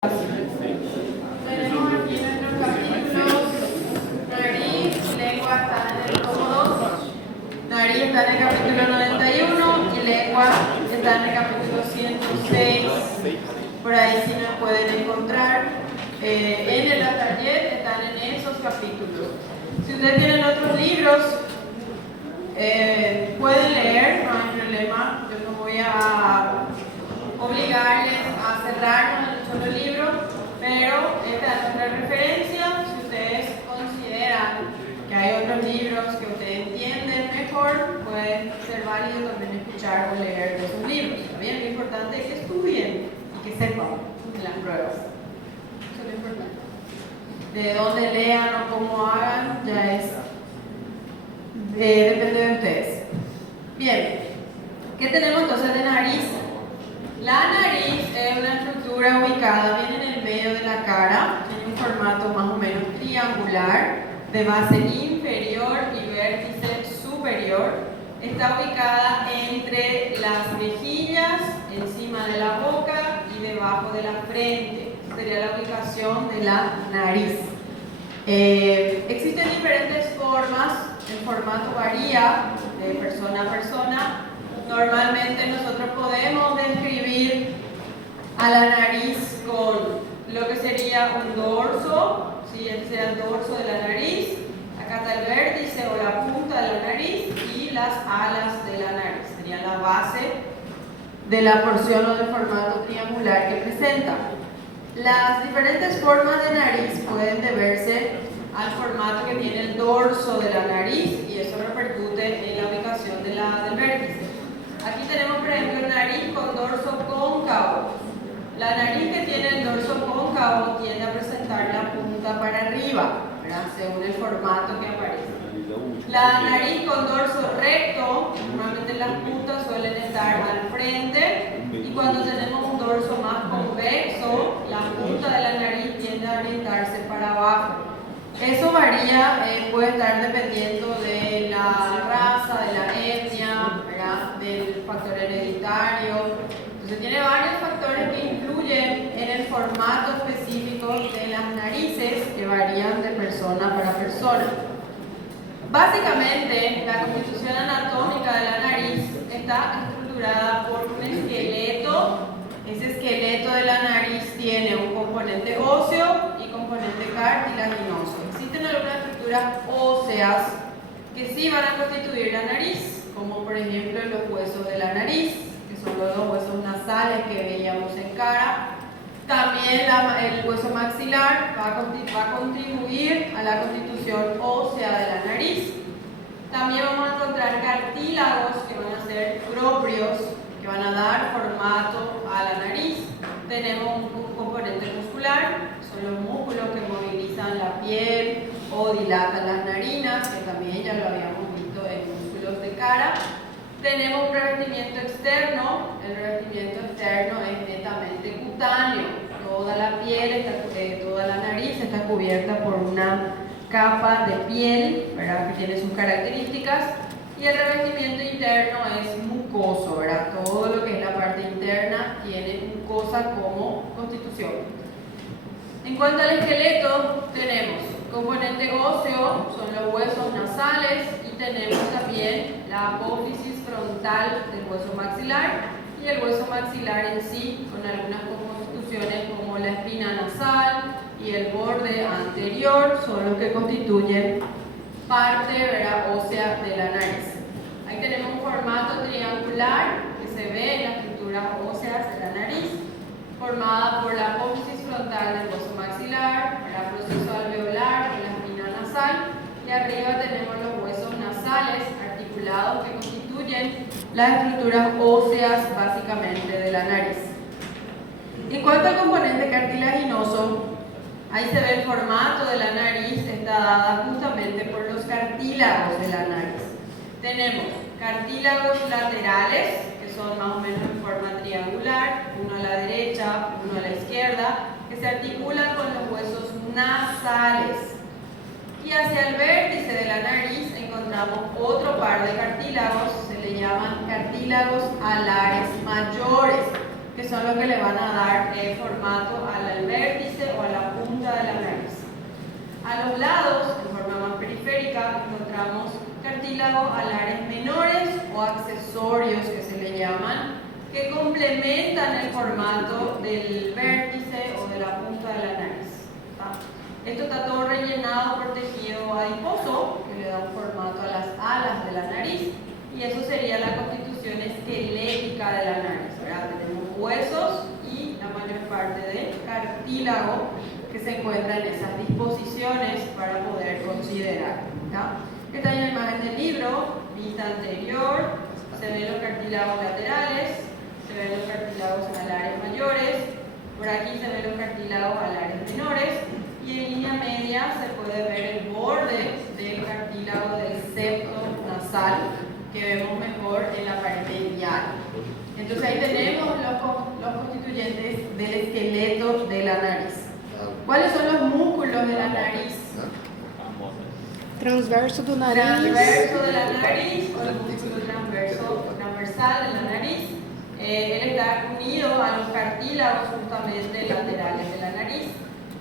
Tenemos aquí nuestros capítulos. Nariz, lengua están en el tomo 2. Nariz está en el capítulo 91 y lengua está en el capítulo 106. Por ahí sí nos pueden encontrar. En el taller están en esos capítulos. Si ustedes tienen otros libros, pueden leer, no hay problema. Yo no voy a obligarles a cerrarnos en un solo libro, pero esta es nuestra referencia. Si ustedes consideran que hay otros libros que ustedes entienden mejor, pueden ser válidos también escuchar o leer de esos libros. También lo importante es que estudien y que sepan en las pruebas. Eso es lo importante. De dónde lean o cómo hagan, ya es depende de ustedes. Bien, ¿qué tenemos entonces de nariz? La nariz es una estructura ubicada bien en el medio de la cara, tiene un formato más o menos triangular, de base inferior y vértice superior. Está ubicada entre las mejillas, encima de la boca y debajo de la frente. Sería la ubicación de la nariz. Existen diferentes formas, el formato varía de persona a persona. Normalmente nosotros podemos describir a la nariz con lo que sería un dorso, ¿sí? Este sería el dorso de la nariz, acá está el vértice o la punta de la nariz y las alas de la nariz, sería la base de la porción o del formato triangular que presenta. Las diferentes formas de nariz pueden deberse al formato que tiene el dorso de la nariz y eso repercute en la ubicación del vértice. Aquí tenemos, por ejemplo, nariz con dorso cóncavo. La nariz que tiene el dorso cóncavo tiende a presentar la punta para arriba, ¿verdad? Según el formato que aparece. La nariz con dorso recto, normalmente las puntas suelen estar al frente, y cuando tenemos un dorso más convexo, la punta de la nariz tiende a orientarse para abajo. Eso varía, puede estar dependiendo de la raza, de la etnia, ¿verdad? Del factor hereditario. Entonces tiene varios factores que influyen en el formato específico de las narices que varían de persona para persona. Básicamente, la constitución anatómica de la nariz está estructurada por un esqueleto. Ese esqueleto de la nariz tiene un componente óseo y componente cartilaginoso. Existen algunas estructuras óseas que sí van a constituir la nariz, como por ejemplo los huesos de la nariz, que son los dos huesos nasales que veíamos en cara. También el hueso maxilar va a contribuir a la constitución ósea de la nariz. También vamos a encontrar cartílagos que van a ser propios, que van a dar formato a la nariz. Tenemos un componente muscular, son los músculos que movilizan la piel o dilatan las narinas, que también ya lo habíamos visto en músculos de cara. Tenemos un revestimiento externo, el revestimiento externo es netamente cutáneo. Toda la piel, toda la nariz está cubierta por una capa de piel, ¿verdad? Que tiene sus características. Y el revestimiento interno es mucoso, ¿verdad? Todo lo que es la parte interna tiene mucosa como constitución. En cuanto al esqueleto, tenemos componente óseo, son los huesos nasales, y tenemos también la apófisis frontal del hueso maxilar y el hueso maxilar en sí, con algunas constituciones como la espina nasal y el borde anterior, son los que constituyen parte, ¿verdad?, ósea de la nariz. Ahí tenemos un formato triangular que se ve en las estructuras óseas de la nariz, formada por la apófisis frontal del hueso maxilar, el proceso alveolar y la espina nasal, y arriba tenemos los huesos nasales articulados que constituyen las estructuras óseas básicamente de la nariz. En cuanto al componente cartilaginoso, ahí se ve el formato de la nariz, está dada justamente por los cartílagos de la nariz. Tenemos cartílagos laterales, que son más o menos en forma triangular, uno a la derecha, uno a la izquierda, que se articulan con los huesos nasales. Y hacia el vértice de la nariz encontramos otro par de cartílagos, se le llaman cartílagos alares mayores, que son los que le van a dar formato al alveolo A los lados, de forma más periférica, encontramos cartílago alares menores o accesorios que se le llaman, que complementan el formato del vértice o de la punta de la nariz. Esto está todo rellenado por tejido adiposo, que le da un formato a las alas de la nariz, y eso sería la constitución esquelética de la nariz, ¿verdad? Tenemos huesos y la mayor parte del cartílago que se encuentra en esas disposiciones para poder considerar. Esta es la imagen del libro, vista anterior, se ven los cartílagos laterales, se ven los cartílagos alares mayores, por aquí se ven los cartílagos alares menores, y en línea media se puede ver el borde del cartílago del septo nasal, que vemos mejor en la pared medial. Entonces ahí tenemos los constituyentes del esqueleto de la nariz. ¿Cuáles son los músculos de la nariz? Transverso do nariz. Transverso de la nariz, o el músculo transversal de la nariz. Él está unido a los cartílagos justamente laterales de la nariz.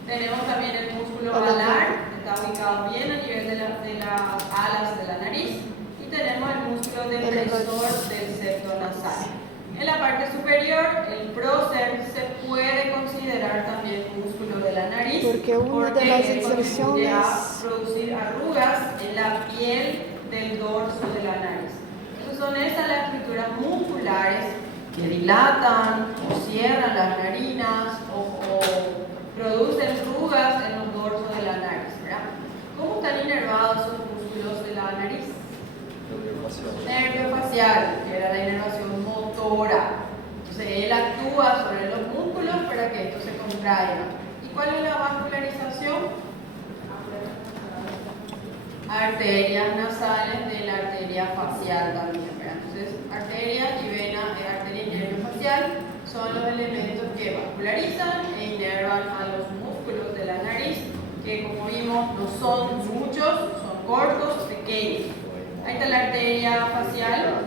Tenemos también el músculo alar, que está ubicado bien a nivel de las alas de la nariz. Y tenemos el músculo depresor del septo nasal. En la parte superior, el prócer se puede considerar también músculo de la nariz, porque una de las contribuye a producir arrugas en la piel del dorso de la nariz. Entonces son esas las estructuras musculares que dilatan o cierran las narinas o producen arrugas en los dorsos de la nariz, ¿verdad? ¿Cómo están inervados esos músculos de la nariz? Nervio facial, que era la inervación motora. Entonces él actúa sobre los músculos para que estos se contraigan. ¿Y cuál es la vascularización? Arterias nasales de la arteria facial también, ¿verdad? Entonces, arteria y vena, arteria y nervio facial son los elementos que vascularizan e inervan a los músculos de la nariz, que como vimos no son muchos, son cortos, pequeños. Ahí está la arteria facial,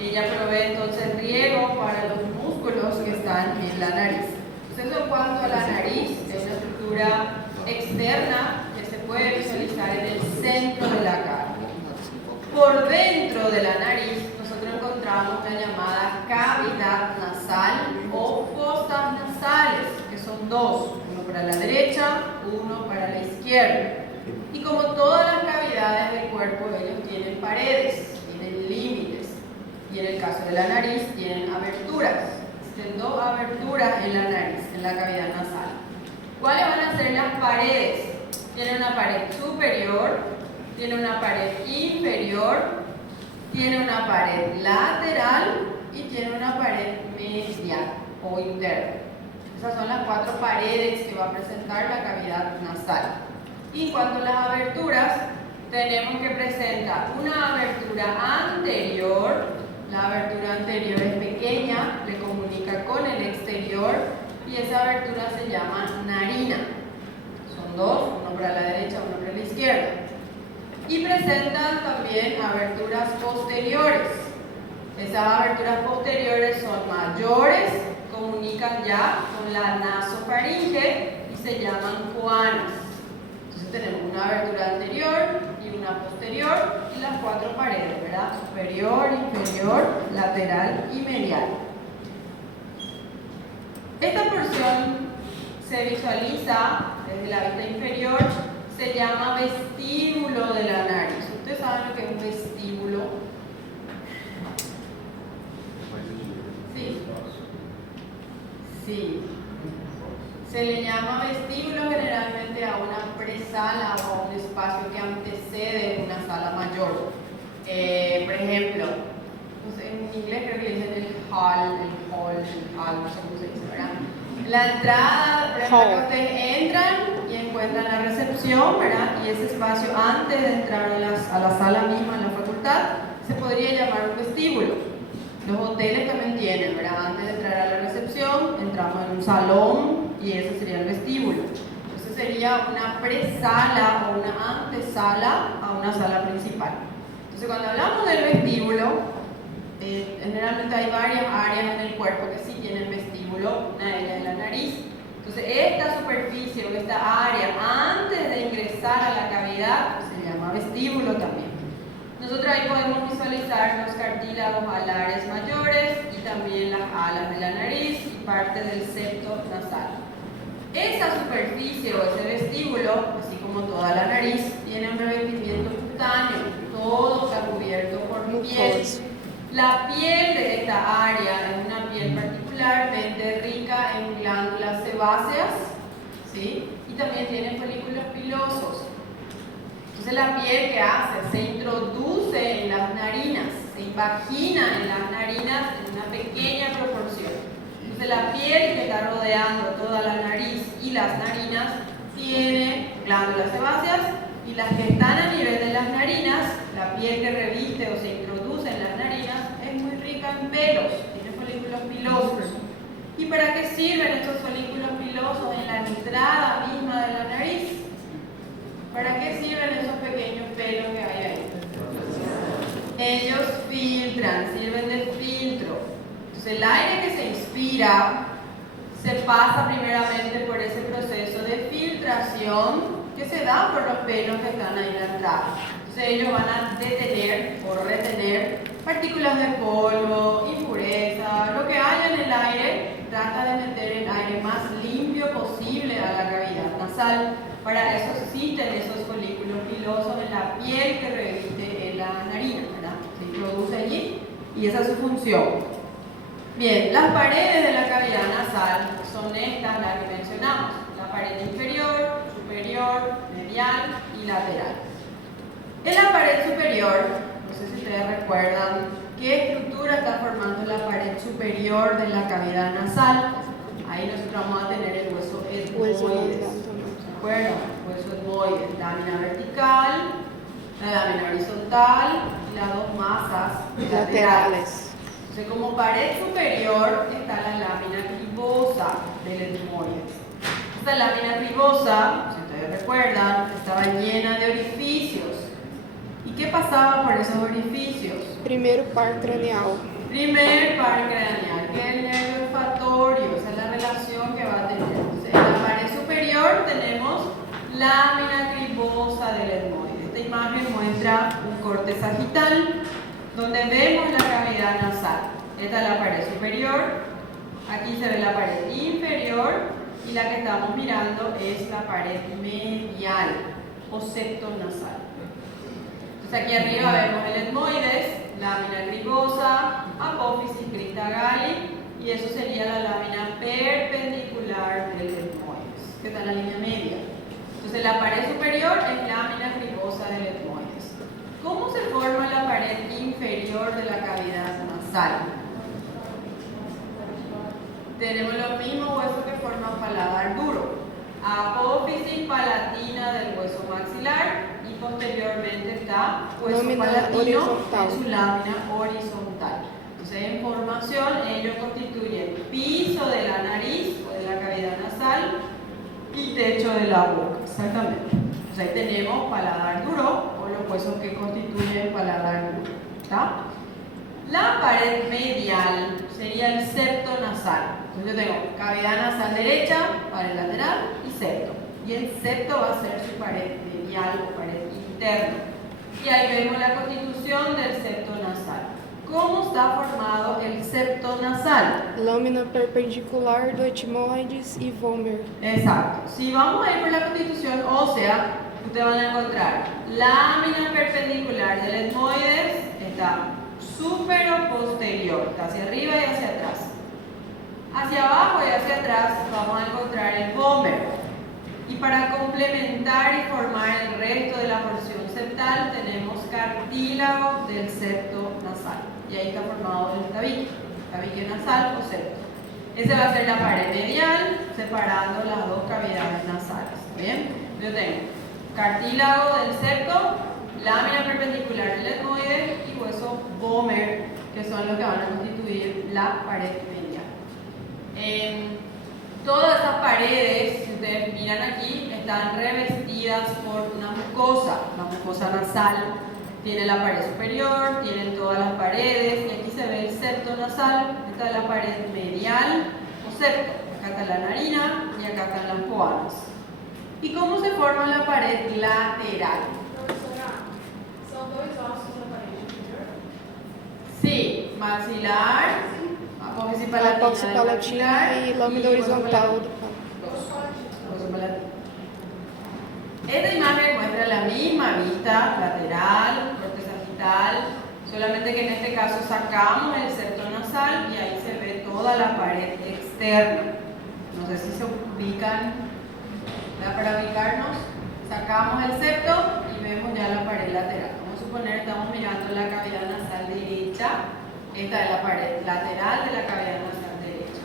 ella provee entonces riego para los músculos que están en la nariz. Entonces, eso en cuanto a la nariz, es una estructura externa que se puede visualizar en el centro de la cara. Por dentro de la nariz, nosotros encontramos la llamada cavidad nasal o fosas nasales, que son dos, uno para la derecha, uno para la izquierda. Y como todas las cavidades del cuerpo, ellos tienen paredes, tienen límites. Y en el caso de la nariz, tienen aberturas. Existen dos aberturas en la nariz, en la cavidad nasal. ¿Cuáles van a ser las paredes? Tiene una pared superior, tiene una pared inferior, tiene una pared lateral y tiene una pared medial o interna. Esas son las cuatro paredes que va a presentar la cavidad nasal. Y en cuanto a las aberturas, tenemos que presentar una abertura anterior. La abertura anterior es pequeña, le comunica con el exterior y esa abertura se llama narina. Son dos, uno para la derecha, uno para la izquierda. Y presentan también aberturas posteriores. Esas aberturas posteriores son mayores, comunican ya con la nasofaringe y se llaman coanas. Entonces tenemos una abertura anterior y una posterior y las cuatro paredes, ¿verdad? Superior, inferior, lateral y medial. Esta porción se visualiza desde la vista inferior, se llama vestíbulo de la nariz. ¿Ustedes saben lo que es un vestíbulo? Sí. Sí. Se le llama vestíbulo generalmente a una presala o a un espacio que antecede una sala mayor. Por ejemplo, en inglés creo que dicen el hall, no sé cómo se dice, ¿verdad? La entrada, por ejemplo, que ustedes entran y encuentran la recepción, ¿verdad? Y ese espacio antes de entrar a la sala misma, en la facultad, se podría llamar un vestíbulo. Los hoteles también tienen, ¿verdad? Antes de entrar a la recepción, entramos en un salón y ese sería el vestíbulo. Entonces sería una presala o una antesala a una sala principal. Entonces cuando hablamos del vestíbulo, generalmente hay varias áreas en el cuerpo que sí tienen vestíbulo, una de ellas es la nariz. Entonces esta superficie o esta área, antes de ingresar ingresar a la cavidad, se llama vestíbulo también. Nosotros ahí podemos visualizar los cartílagos alares mayores y también las alas de la nariz y parte del septo nasal. Esa superficie o ese vestíbulo, así como toda la nariz, tiene un revestimiento cutáneo, todo está cubierto por piel. La piel de esta área es una piel particularmente rica en glándulas sebáceas, ¿sí? Y también tiene folículos pilosos. Entonces la piel, ¿qué hace? Se introduce en las narinas, se invagina en las narinas en una pequeña proporción. Entonces la piel que está rodeando toda la nariz y las narinas tiene glándulas sebáceas, y las que están a nivel de las narinas, la piel que reviste o se introduce en las narinas es muy rica en pelos, tiene folículos pilosos. ¿Y para qué sirven estos folículos pilosos en la entrada misma de la nariz? ¿Para qué sirven esos pequeños pelos que hay ahí? Ellos filtran, sirven de filtro. Entonces el aire que se inspira se pasa primeramente por ese proceso de filtración que se da por los pelos que están ahí en la entrada. Entonces ellos van a detener o retener partículas de polvo, impureza, lo que haya en el aire. Trata de meter el aire más limpio posible a la cavidad nasal. Para eso existen esos folículos pilosos en la piel que reviste en la narina, ¿verdad? Se introduce allí y esa es su función. Bien, las paredes de la cavidad nasal son estas las que mencionamos: la pared inferior, superior, medial y lateral. En la pared superior, no sé si ustedes recuerdan qué estructura está formando la pared superior de la cavidad nasal. Ahí nosotros vamos a tener el hueso etmoides. ¿Se acuerdan? Hueso etmoides, lámina vertical, la lámina horizontal y las dos masas laterales. Entonces, como pared superior está la lámina cribosa del etmoides. Esta lámina cribosa, si ustedes recuerdan, estaba llena de orificios. ¿Y qué pasaba por esos orificios? Primeiro par craneal. Primer par craneal, que es el nervio olfatorio, esa es la relación que va a tener. Entonces, en la pared superior tenemos lámina cribosa del etmoides. Esta imagen muestra un corte sagital donde vemos la cavidad nasal. Esta es la pared superior, aquí se ve la pared inferior y la que estamos mirando es la pared medial o septo nasal. Entonces aquí arriba vemos el etmoides, lámina cribosa, apófisis, crista galli, y eso sería la lámina perpendicular del etmoides, que está en la línea media. Entonces la pared superior es lámina cribosa del etmoides. ¿Cómo se forma la pared inferior de la cavidad nasal? Tenemos los mismos huesos que forman paladar duro, apófisis palatina del hueso maxilar, y posteriormente está hueso Lámina palatino horizontal. en su lámina horizontal. Entonces en formación ellos constituyen piso de la nariz o de la cavidad nasal y techo de la boca, exactamente. Entonces ahí tenemos paladar duro o los huesos que constituyen paladar duro, ¿está? La pared medial sería el septo nasal. Entonces yo tengo cavidad nasal derecha, pared lateral y septo. Y el septo va a ser su pared medial o pared interna. Y ahí vemos la constitución del septo nasal. ¿Cómo está formado el septo nasal? Lâmina perpendicular do etmoides e vômer. Exacto. Si vamos a ir por la constitución ósea, ustedes van a encontrar lámina perpendicular del etmoides, está supero posterior, está hacia arriba y hacia atrás. Hacia abajo y hacia atrás vamos a encontrar el vômer. Y para complementar y formar el resto de la porción septal tenemos cartílago del septo nasal. Y ahí está formado el tabique nasal o septo. Esa va a ser la pared medial, separando las dos cavidades nasales. ¿Está bien? Yo tengo cartílago del septo, lámina perpendicular del etmoides y hueso vômer, que son los que van a constituir la pared medial. Todas esas paredes, si ustedes miran aquí, están revestidas por una mucosa. La mucosa nasal tiene la pared superior, tienen todas las paredes, y aquí se ve el septo nasal. Esta es la pared medial o septo. Acá está la narina y acá están las poanas. ¿Y cómo se forma la pared lateral? Professora, são dois ossos na parede inferior? Sí, maxilar, apófisis palatina, Apófice del palatina maxilar e lâmina hueso horizontal palatino. do palato. Hueso palatino. Esta imagen muestra la misma vista lateral, corte sagital, solamente que en este caso sacamos el septo nasal y ahí se ve toda la pared externa. No sé si se ubican, ¿da para ubicarnos? Sacamos el septo y vemos ya la pared lateral. Vamos a suponer que estamos mirando la cavidad nasal derecha. Esta es la pared lateral de la cavidad nasal derecha.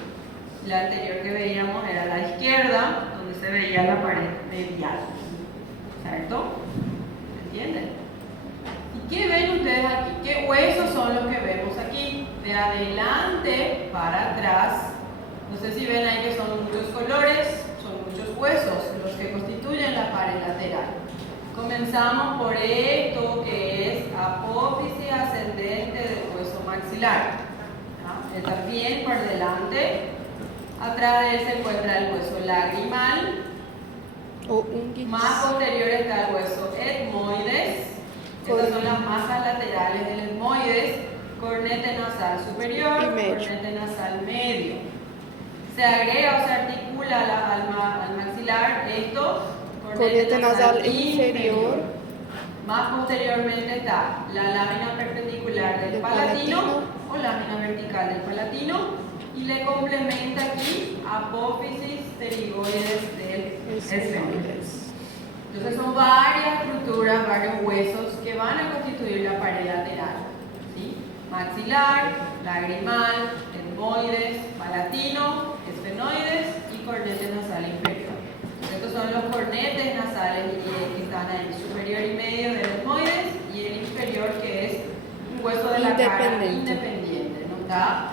La anterior que veíamos era la izquierda, donde se veía la pared medial. ¿Cierto? ¿Entienden? ¿Y qué ven ustedes aquí? ¿Qué huesos son los que vemos aquí? De adelante para atrás. No sé si ven ahí que son muchos colores, son muchos huesos los que constituyen la pared lateral. Comenzamos por esto que es apófisis ascendente del hueso maxilar. ¿Ya? Está bien por delante. Atrás de él se encuentra el hueso lagrimal. O unguis. Más posterior está el hueso etmoides. Estas son las masas laterales del etmoides. Cornete nasal superior, Y medio. cornete nasal medio. Se agrega o se articula al maxilar esto, Cornete nasal inferior. Más posteriormente está la lámina perpendicular del Del palatino palatino. o lámina vertical del palatino y le complementa aquí apófisis pterigoides del esfenoides. Entonces son varias estructuras, varios huesos que van a constituir la pared lateral. ¿Sí? Maxilar, lagrimal, etmoides, palatino, esfenoides y cornete nasal inferior. Estos son los cornetes nasales que están ahí, superior y medio del etmoides y el inferior que es un hueso de la cara independiente. No está,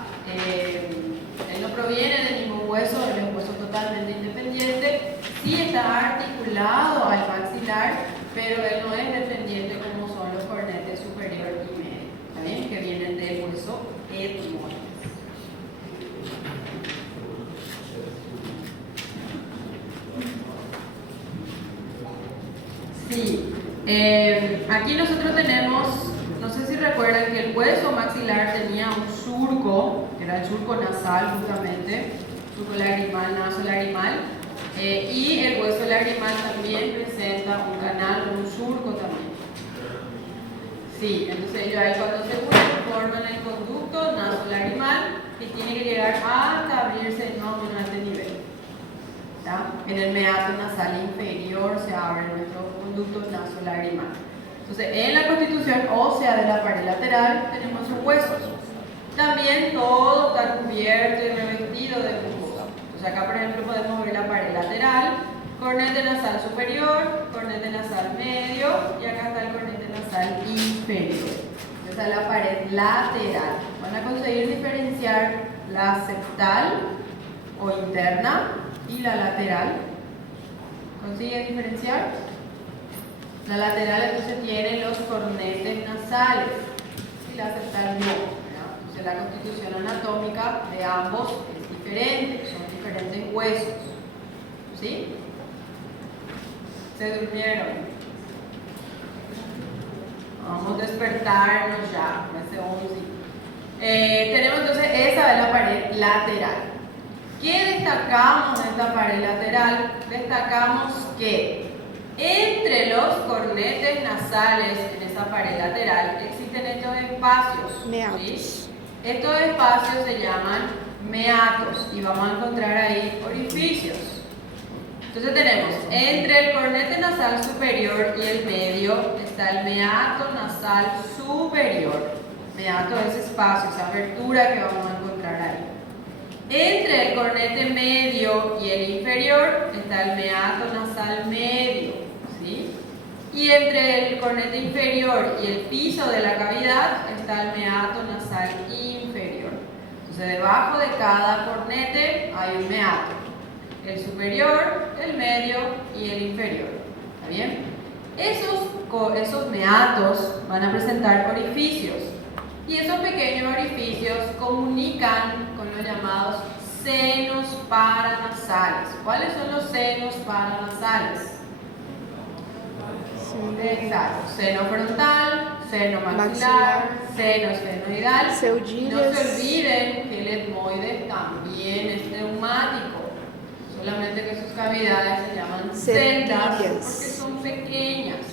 él no proviene de ningún hueso, él es un hueso totalmente independiente. Sí está articulado al maxilar, pero él no es dependiente como son los cornetes superior y medio. ¿Está bien? Que vienen del hueso etmoides. Sí, aquí nosotros tenemos, no sé si recuerdan que el hueso maxilar tenía un surco, que era el surco nasal justamente, surco lagrimal, naso lagrimal, y el hueso lagrimal también presenta un canal o un surco también. Sí, entonces ellos ahí cuando se unen forman el conducto naso lagrimal que tiene que llegar hasta abrirse más o menos a este nivel. ¿Ya? En el meato nasal inferior se abre nuestro conducto nasolagrimal. Entonces, en la constitución ósea de la pared lateral tenemos sus huesos. También todo está cubierto y revestido de mucosa. Entonces, acá por ejemplo podemos ver la pared lateral, cornete nasal superior, cornete nasal medio y acá está el cornete nasal inferior. Esa es la pared lateral. Van a conseguir diferenciar la septal o interna y la lateral. ¿Consiguen diferenciar? La lateral entonces tiene los cornetes nasales y la septal no. ¿verdad? Entonces la constitución anatómica de ambos es diferente, son diferentes huesos. ¿Sí? Se durmieron. Vamos a despertarnos ya, ese 11. Tenemos entonces esa es la pared lateral. ¿Qué destacamos de esta pared lateral? Destacamos que entre los cornetes nasales en esa pared lateral existen estos espacios. Meatos. ¿Sí? Estos espacios se llaman meatos y vamos a encontrar ahí orificios. Entonces tenemos entre el cornete nasal superior y el medio está el meato nasal superior. Meato es espacio, esa abertura que vamos a encontrar ahí. Entre el cornete medio y el inferior está el meato nasal medio, ¿sí? Y entre el cornete inferior y el piso de la cavidad está el meato nasal inferior. Entonces, debajo de cada cornete hay un meato. El superior, el medio y el inferior. ¿Está bien? Esos meatos van a presentar orificios. Y esos pequeños orificios comunican con los llamados senos paranasales. ¿Cuáles son los senos paranasales? Exacto, seno frontal, seno maxilar, seno esfenoidal. Seudillas. No se olviden que el etmoide también es neumático, solamente que sus cavidades se llaman celdas porque son pequeñas.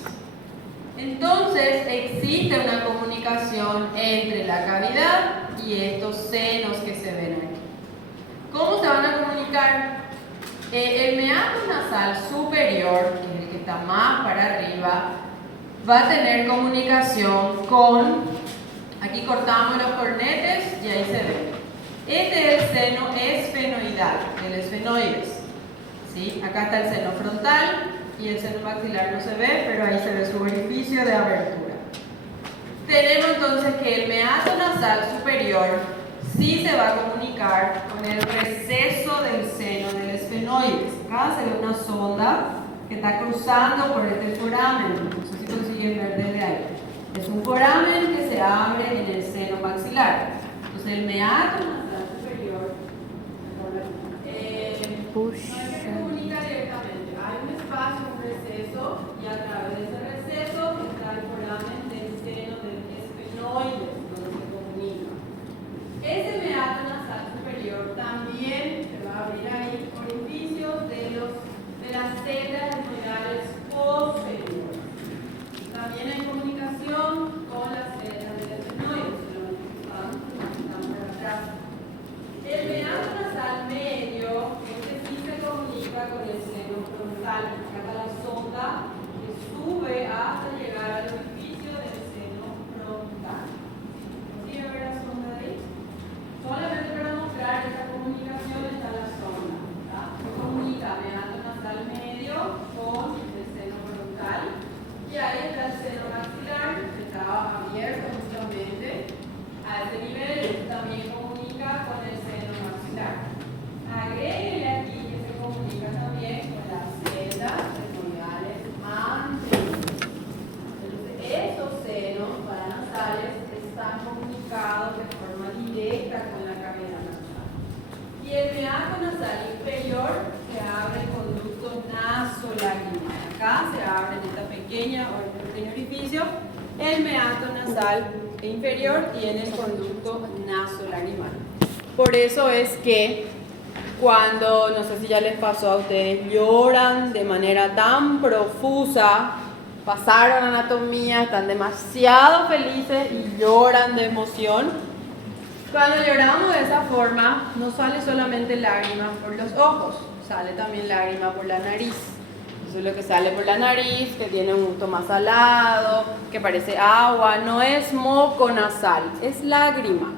Entonces existe una comunicación entre la cavidad y estos senos que se ven aquí. ¿Cómo se van a comunicar? El meato nasal superior, que es el que está más para arriba, va a tener comunicación con, aquí cortamos los cornetes y ahí se ve. Este es el seno esfenoidal, el esfenoides. ¿Sí? Acá está el seno frontal y el seno maxilar no se ve, pero ahí se ve su orificio de abertura. Tenemos entonces que el meato nasal superior sí se va a comunicar con el receso del seno del esfenoides. Acá se ve una sonda que está cruzando por este foramen. No sé si consiguen ver desde ahí. Es un foramen que se abre en el seno maxilar. Entonces el meato nasal superior no se comunica directamente. Hay un espacio, un receso, y a través de ese receso está el foramen del seno del esfenoides, donde se comunica. Ese meato nasal superior también se va a abrir ahí orificios de las celdas esfenoidales posteriores. También hay comunicación con las celdas del esfenoides, están por atrás. El meato nasal medio, sí se comunica con el seno frontal. Acá está la sonda que sube hasta llegar al orificio del seno frontal. ¿Sí ve la sonda ahí? Solamente para mostrar esa comunicación está la sonda. Se comunica meato nasal medio con el seno frontal. Y ahí está el seno maxilar, que está abierto justamente a ese nivel. También comunica con el seno maxilar. Agréguenle aquí que se comunica también con las celdas esfenoidales anteriores. Entonces, estos senos paranasales están comunicados de forma directa con la cavidad nasal. Y el meato nasal inferior se abre el conducto nasolagrimal. Acá se abre en este pequeño orificio. El meato nasal inferior tiene el conducto nasolagrimal. Por eso es que cuando, no sé si ya les pasó a ustedes, lloran de manera tan profusa, pasaron anatomía, están demasiado felices y lloran de emoción. Cuando lloramos de esa forma, no sale solamente lágrimas por los ojos, sale también lágrima por la nariz. Eso es lo que sale por la nariz, que tiene un gusto más salado, que parece agua, no es moco nasal, es lágrima.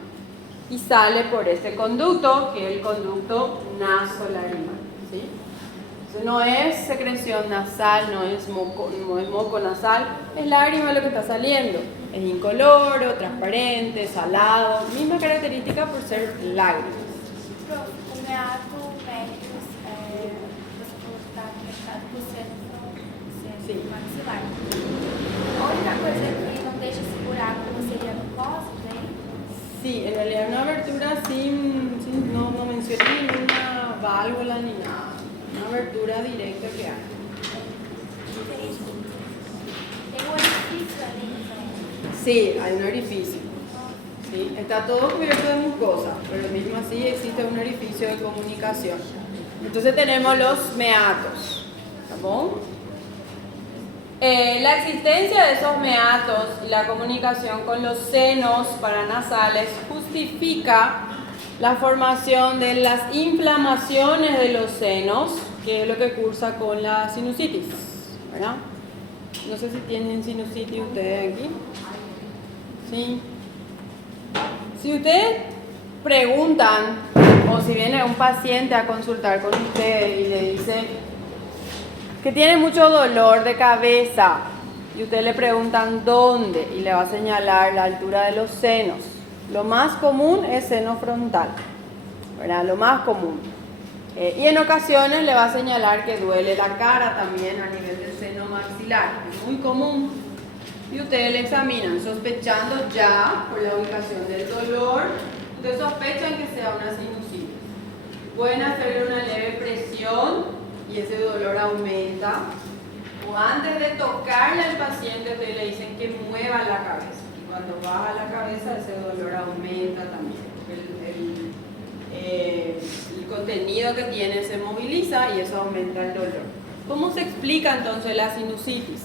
Y sale por este conducto, que es el conducto nasolagrimal. ¿Sí? Entonces no es secreción nasal, no es moco nasal, es lágrima lo que está saliendo. Es incoloro, transparente, salado, misma característica por ser lágrimas. O meato médio, você falou que está conectado com o seno maxilar. A única coisa que não deixa esse buraco seria a mucosa, né? Sí, en realidad una abertura no mencioné ninguna válvula ni nada, una abertura directa que hay. Tem um orifício ali na frente. Sí, hay un orificio. ¿Sí? Está todo cubierto de mucosa, pero mismo así existe un orificio de comunicación. Entonces tenemos los meatos. ¿Está bien? La existencia de esos meatos y la comunicación con los senos paranasales justifica la formación de las inflamaciones de los senos, que es lo que cursa con la sinusitis, ¿verdad? No sé si tienen sinusitis ustedes aquí. ¿Sí? Si ustedes preguntan, o si viene un paciente a consultar con ustedes y le dice que tiene mucho dolor de cabeza y ustedes le preguntan dónde y le va a señalar la altura de los senos, lo más común es seno frontal, ¿verdad? Lo más común. Y en ocasiones le va a señalar que duele la cara también a nivel del seno maxilar, es muy común. Y ustedes le examinan sospechando ya por la ubicación del dolor, ustedes sospechan que sea una sinusitis. Pueden hacerle una leve presión y ese dolor aumenta. O antes de tocarle al paciente, ustedes le dicen que mueva la cabeza. Y cuando baja la cabeza, ese dolor aumenta también. El contenido que tiene se moviliza y eso aumenta el dolor. ¿Cómo se explica entonces la sinusitis?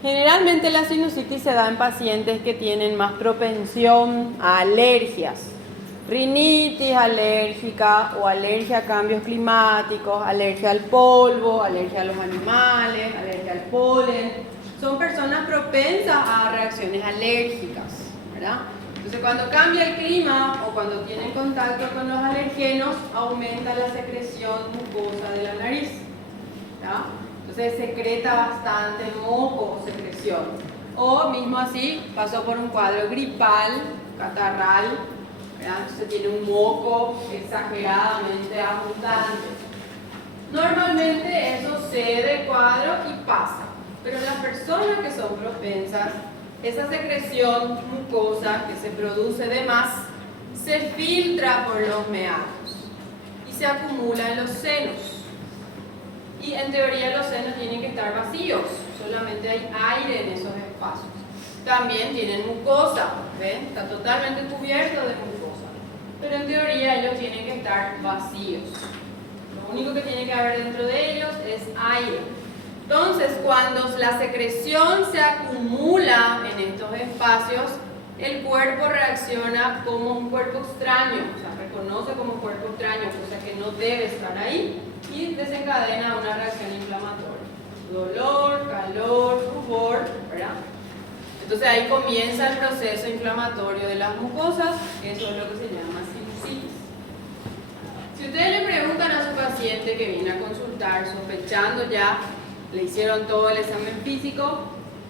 Generalmente la sinusitis se da en pacientes que tienen más propensión a alergias. Rinitis alérgica o alergia a cambios climáticos, alergia al polvo, alergia a los animales, alergia al polen. Son personas propensas a reacciones alérgicas, ¿verdad? Entonces cuando cambia el clima o cuando tienen contacto con los alergenos, aumenta la secreción mucosa de la nariz, ¿verdad? Entonces secreta bastante moco o secreción. O mismo así pasó por un cuadro gripal, catarral, ¿verdad? Entonces tiene un moco exageradamente abundante. Normalmente eso cede el cuadro y pasa, pero las personas que son propensas, esa secreción mucosa que se produce de más, se filtra por los meatos y se acumula en los senos. Y en teoría los senos tienen que estar vacíos, solamente hay aire en esos espacios. También tienen mucosa, ¿ven? Está totalmente cubierto de mucosa. Pero en teoría ellos tienen que estar vacíos. Lo único que tiene que haber dentro de ellos es aire. Entonces, cuando la secreción se acumula en estos espacios, el cuerpo reacciona como un cuerpo extraño, o sea, reconoce como un cuerpo extraño, cosa que no debe estar ahí, y desencadena una reacción inflamatoria. Dolor, calor, rubor, ¿verdad? Entonces ahí comienza el proceso inflamatorio de las mucosas, eso es lo que se llama sinusitis. Si ustedes le preguntan a su paciente que viene a consultar, sospechando ya, le hicieron todo el examen físico,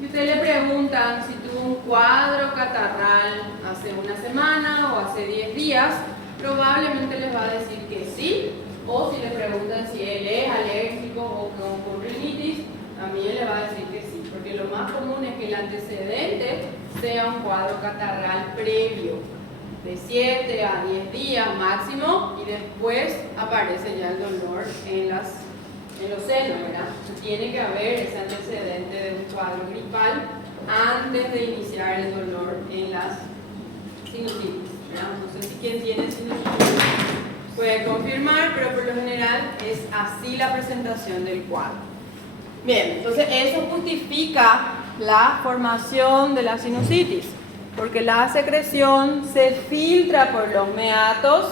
y ustedes le preguntan si tuvo un cuadro catarral hace una semana o hace 10 días, probablemente les va a decir que sí, o si le preguntan si él es alérgico o con rinitis, también le va a decir que sí, porque lo más común es que el antecedente sea un cuadro catarral previo, de 7 a 10 días máximo, y después aparece ya el dolor en los senos, ¿verdad? Tiene que haber ese antecedente de un cuadro gripal antes de iniciar el dolor en las sinusitis, ¿verdad? No sé si quien tiene sinusitis puede confirmar, pero por lo general es así la presentación del cuadro. Bien, entonces eso justifica la formación de la sinusitis, porque la secreción se filtra por los meatos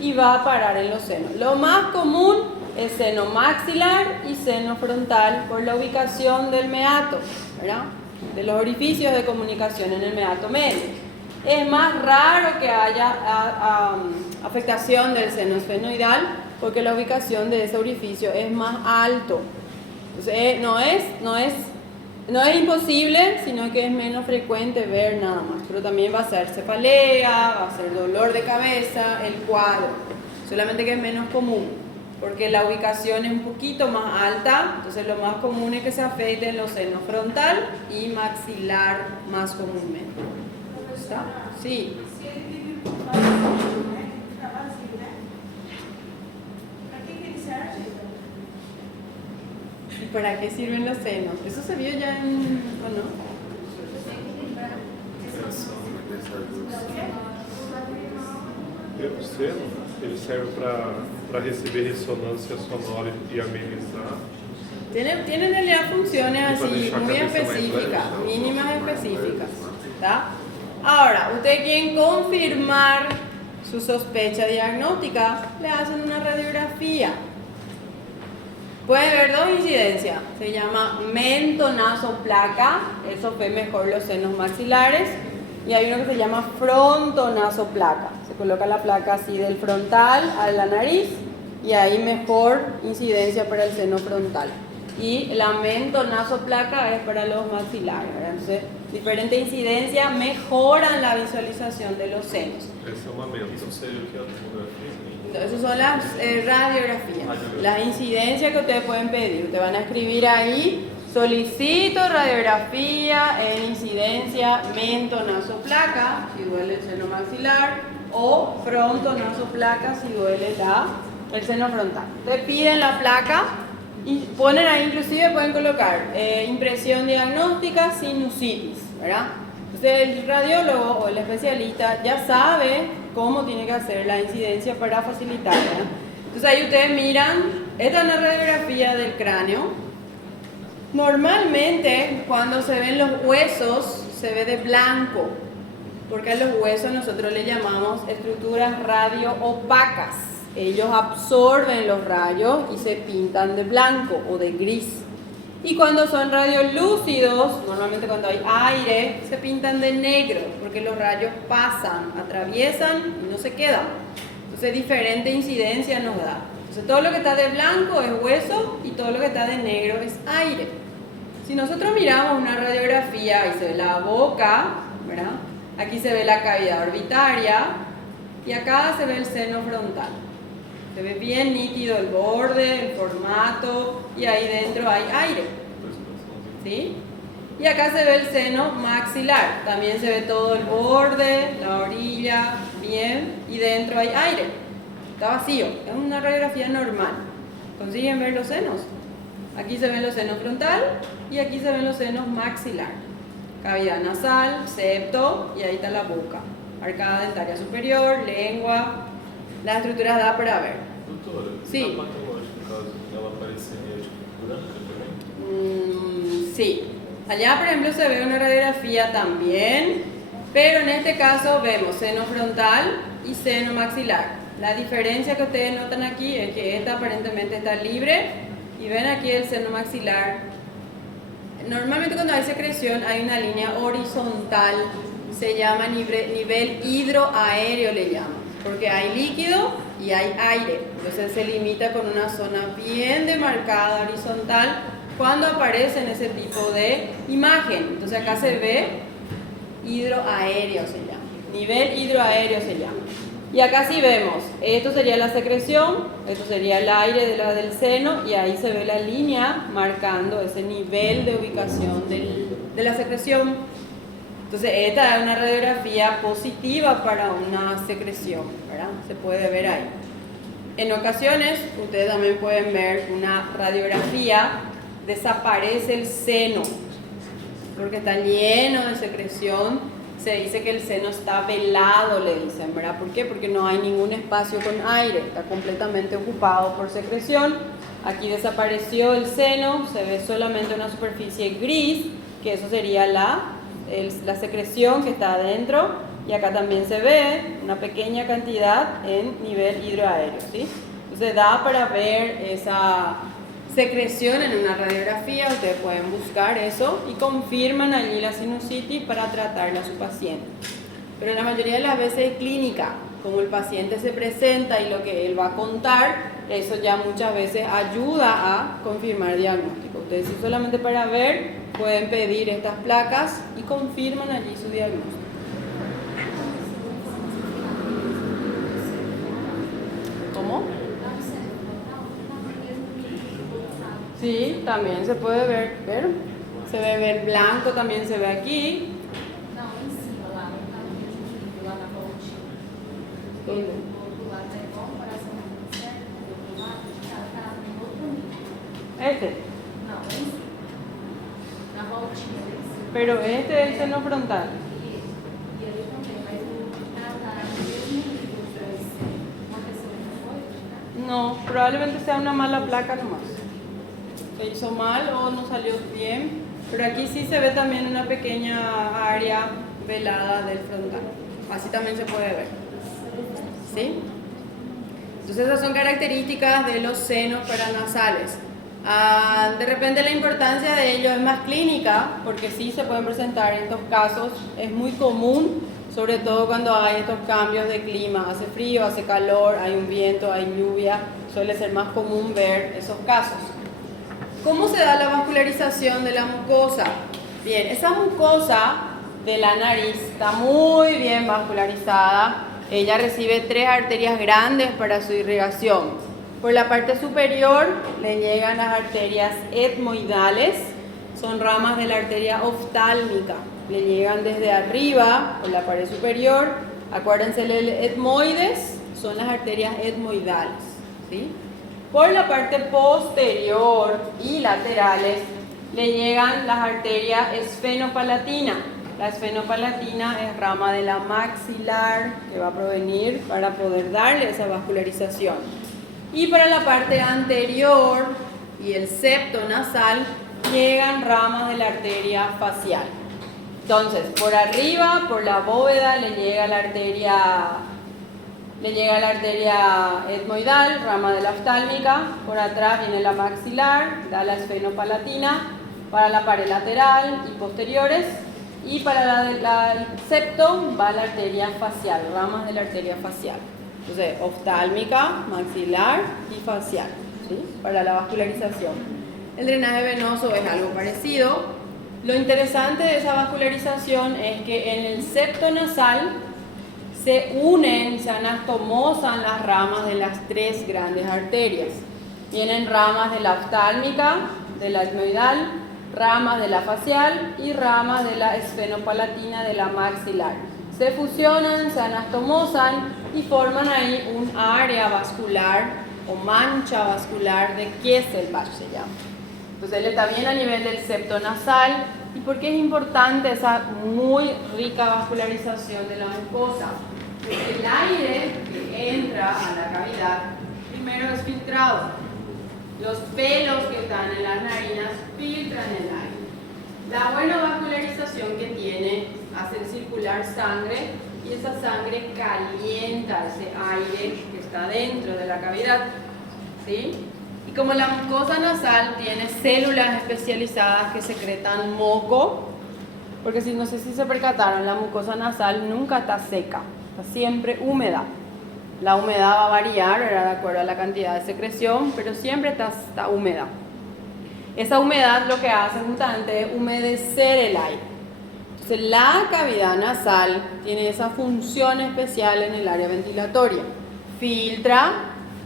y va a parar en los senos. Lo más común es seno maxilar y seno frontal por la ubicación del meato, ¿verdad? De los orificios de comunicación en el meato medio. Es más raro que haya afectación del seno esfenoidal porque la ubicación de ese orificio es más alto. Entonces no es imposible, sino que es menos frecuente ver nada más. Pero también va a ser cefalea, va a ser dolor de cabeza, el cuadro. Solamente que es menos común, porque la ubicación es un poquito más alta. Entonces lo más común es que se afecten los senos frontal y maxilar más comúnmente. ¿Está? Sí. Se ele teve um vazio, né? Fica vazio, né? Para que ele serve? ¿Y para qué sirven los senos? Eso se vio ya en... ¿o no? O seno, ele serve para receber ressonância sonora e amenizar. Tienen en realidad funciones Y para así dejar muy cabeza más específicas, leve, ¿no? mínimas específicas. ¿Está? Ahora, ustedes quieren confirmar su sospecha diagnóstica, le hacen una radiografía. Puede haber dos incidencias, se llama mentonasoplaca, eso ve mejor los senos maxilares, y hay uno que se llama frontonasoplaca, se coloca la placa así del frontal a la nariz y hay mejor incidencia para el seno frontal. Y la mentonasoplaca es para los maxilares, ¿verdad? Entonces, diferentes incidencias mejoran la visualización de los senos. Esse é uma menta. Isso seria o que a tomografia? Esas son las radiografías, las incidencias que ustedes pueden pedir. Ustedes van a escribir ahí, solicito radiografía en incidencia mentonasoplaca, si duele el seno maxilar, o frontonasoplaca, si duele la el seno frontal. Ustedes piden la placa y ponen ahí, inclusive pueden colocar impresión diagnóstica, sinusitis, ¿verdad? Entonces el radiólogo o el especialista ya sabe cómo tiene que hacer la incidencia para facilitarla. Entonces ahí ustedes miran, esta es una radiografía del cráneo. Normalmente cuando se ven los huesos se ve de blanco, porque a los huesos nosotros le llamamos estructuras radioopacas. Ellos absorben los rayos y se pintan de blanco o de gris. Y cuando son radiolúcidos, normalmente cuando hay aire, se pintan de negro, porque los rayos pasan, atraviesan y no se quedan. Entonces diferente incidencia nos da. Entonces todo lo que está de blanco es hueso y todo lo que está de negro es aire. Si nosotros miramos una radiografía, ahí se ve la boca, ¿verdad? Aquí se ve la cavidad orbitaria y acá se ve el seno frontal. Se ve bien nítido el borde, el formato y ahí dentro hay aire. ¿Sí? Y acá se ve el seno maxilar. También se ve todo el borde, la orilla, bien, y dentro hay aire. Está vacío. Es una radiografía normal. ¿Consiguen ver los senos? Aquí se ven los senos frontal y aquí se ven los senos maxilar. Cavidad nasal, septo y ahí está la boca. Arcada dentaria superior, lengua. Las estructuras da para ver. Doutora, Sí. na patológica, no caso, ela apareceria tipo branca também? Sí. Allá, por ejemplo, se ve una radiografía también, pero en este caso vemos seno frontal y seno maxilar. La diferencia que ustedes notan aquí es que esta aparentemente está libre y ven aquí el seno maxilar. Normalmente cuando hay secreción hay una línea horizontal, se llama nivel hidroaéreo, le llaman, porque hay líquido y hay aire, entonces se limita con una zona bien demarcada horizontal cuando aparece en ese tipo de imagen. Entonces acá se ve hidroaéreo, se llama, nivel hidroaéreo se llama. Y acá sí vemos, esto sería la secreción, esto sería el aire del seno y ahí se ve la línea marcando ese nivel de ubicación de la secreción. Entonces esta es una radiografía positiva para una secreción, ¿verdad? Se puede ver ahí. En ocasiones ustedes también pueden ver una radiografía, desaparece el seno porque está lleno de secreción. Se dice que el seno está velado, le dicen, ¿verdad? ¿Por qué? Porque no hay ningún espacio con aire, está completamente ocupado por secreción. Aquí desapareció el seno, se ve solamente una superficie gris, que eso sería la secreción que está adentro, y acá también se ve una pequeña cantidad en nivel hidroaéreo, ¿sí? Entonces da para ver esa secreción en una radiografía, ustedes pueden buscar eso y confirman allí la sinusitis para tratarla a su paciente. Pero la mayoría de las veces es clínica, como el paciente se presenta y lo que él va a contar, eso ya muchas veces ayuda a confirmar diagnóstico. Ustedes si solamente para ver pueden pedir estas placas y confirman allí su diagnóstico. ¿Cómo? Sí, también se puede ver, se ve ver blanco, también se ve aquí. Não, em cima, lá na pontinha. ¿Dónde? Do outro lado, é igual o coração do certo, do outro lado, tá no outro nível. Este, Não, em cima. Na voltinha desse. pero este es el seno frontal. E ele também, mas o que tá no mesmo nível dos dois. Uma pessoa que foi, né? No, probablemente sea una mala placa nomás. Se hizo mal o no salió bien, pero aquí sí se ve también una pequeña área velada del frontal. Así también se puede ver. ¿Sí? Entonces esas son características de los senos paranasales. De repente la importancia de ellos es más clínica, porque sí se pueden presentar en estos casos, es muy común, sobre todo cuando hay estos cambios de clima, hace frío, hace calor, hay un viento, hay lluvia, suele ser más común ver esos casos. ¿Cómo se da la vascularización de la mucosa? Bien, esa mucosa de la nariz está muy bien vascularizada. Ella recibe 3 arterias grandes para su irrigación. Por la parte superior le llegan las arterias etmoidales, son ramas de la arteria oftálmica. Le llegan desde arriba, por la pared superior. Acuérdense, el etmoides son las arterias etmoidales, ¿sí? Por la parte posterior y laterales le llegan las arterias esfenopalatina. La esfenopalatina es rama de la maxilar que va a provenir para poder darle esa vascularización. Y para la parte anterior y el septo nasal llegan ramas de la arteria facial. Entonces, por arriba, por la bóveda, le llega la arteria etmoidal, rama de la oftálmica. Por atrás viene la maxilar, da la esfenopalatina. Para la pared lateral y posteriores. Y para el septo va la arteria facial, ramas de la arteria facial. Entonces, oftálmica, maxilar y facial, ¿sí? Para la vascularización. El drenaje venoso es algo parecido. Lo interesante de esa vascularización es que en el septo nasal se unen, se anastomosan las ramas de las tres grandes arterias. Vienen ramas de la oftálmica, de la etmoidal, ramas de la facial y ramas de la esfenopalatina de la maxilar. Se fusionan, se anastomosan y forman ahí un área vascular o mancha vascular de Kesselbach se llama. Entonces él está bien a nivel del septo nasal. ¿Y por qué es importante esa muy rica vascularización de la mucosa? Porque el aire que entra a la cavidad primero es filtrado. Los pelos que están en las narinas filtran el aire. La buena vascularización que tiene hace circular sangre y esa sangre calienta ese aire que está dentro de la cavidad, ¿sí? Y como la mucosa nasal tiene células especializadas que secretan moco, porque no sé si se percataron, la mucosa nasal nunca está seca, está siempre húmeda. La humedad va a variar, ¿verdad? De acuerdo a la cantidad de secreción, pero siempre está húmeda. Esa humedad lo que hace justamente es humedecer el aire. Entonces la cavidad nasal tiene esa función especial en el área ventilatoria. Filtra,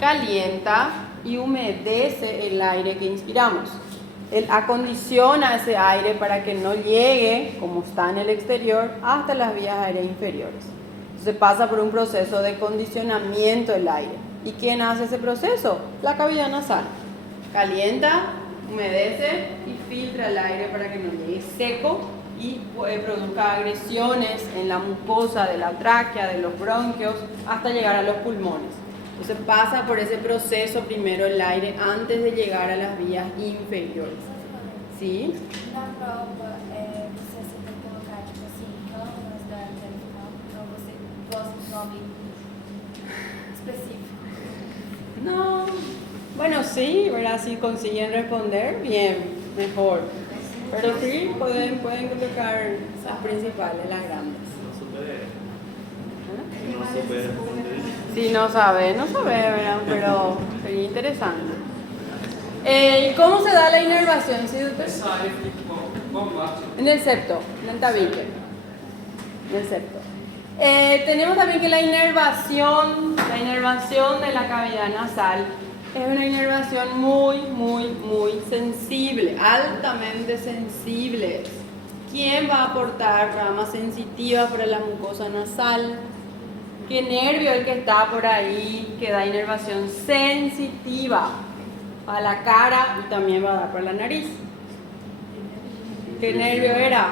calienta y humedece el aire que inspiramos. Él acondiciona ese aire para que no llegue, como está en el exterior, hasta las vías aéreas inferiores. Entonces pasa por un proceso de condicionamiento del aire. ¿Y quién hace ese proceso? La cavidad nasal. Calienta, humedece y filtra el aire para que no llegue seco y produzca agresiones en la mucosa de la tráquea, de los bronquios, hasta llegar a los pulmones. Entonces pasa por ese proceso primero el aire antes de llegar a las vías inferiores. ¿Sí? Na prova, você tem que colocar, tipo assim, câmeras da final, então você gosta de nome específico. No, bueno, sí, ¿verdad? Si consiguen responder, bien, mejor. Pero sí, pueden colocar las principales, las grandes. Si no sabe, ¿verdad? Pero sería interesante. ¿Y cómo se da la inervación? ¿Sí, doctor? En el septo, en el tabique. En el septo. Tenemos también que la inervación de la cavidad nasal es una inervación muy sensible, altamente sensible. ¿Quién va a aportar ramas sensitivas para la mucosa nasal? ¿Qué nervio es el que está por ahí que da inervación sensitiva a la cara y también va a dar para la nariz? ¿Qué nervio era?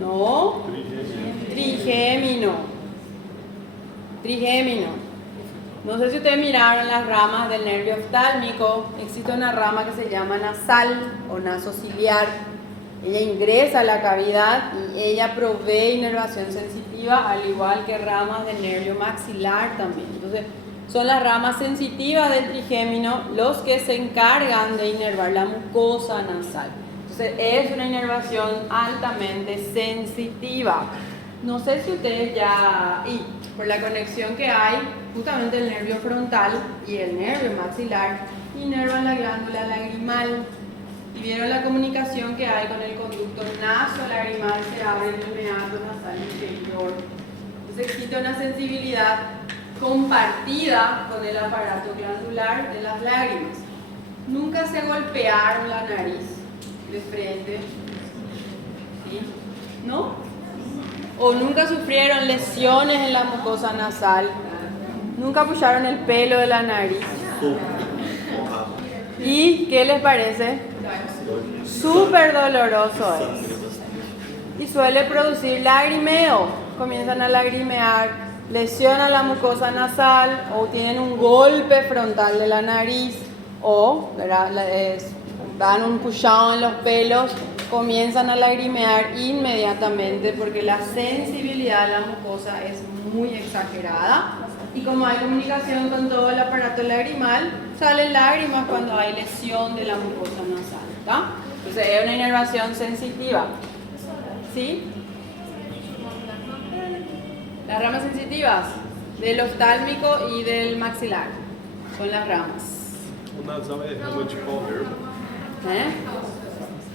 No, trigémino. No sé si ustedes miraron las ramas del nervio oftálmico. Existe una rama que se llama nasal o nasociliar. Ella ingresa a la cavidad y ella provee inervación sensitiva, al igual que ramas del nervio maxilar también. Entonces, son las ramas sensitivas del trigémino los que se encargan de inervar la mucosa nasal. Entonces, es una inervación altamente sensitiva. No sé si ustedes ya, y por la conexión que hay, justamente el nervio frontal y el nervio maxilar inervan la glándula lagrimal. Y vieron la comunicación que hay con el conducto naso-lagrimal, se abre el meato nasal inferior. Entonces existe una sensibilidad compartida con el aparato glandular de las lágrimas. Nunca se golpearon la nariz de frente, ¿sí? ¿No? O nunca sufrieron lesiones en la mucosa nasal. Nunca puxaron el pelo de la nariz. ¿Y qué les parece? Súper doloroso es. Y suele producir lagrimeo. Comienzan a lagrimear, lesionan la mucosa nasal o tienen un golpe frontal de la nariz o dan un puxado en los pelos, comienzan a lagrimear inmediatamente porque la sensibilidad de la mucosa es muy exagerada. Y como hay comunicación con todo el aparato lagrimal, salen lágrimas cuando hay lesión de la mucosa nasal, ¿tá? Entonces es una inervación sensitiva. ¿Sí? Las ramas sensitivas del oftálmico y del maxilar son las ramas. O nasal é rama de qual nervo?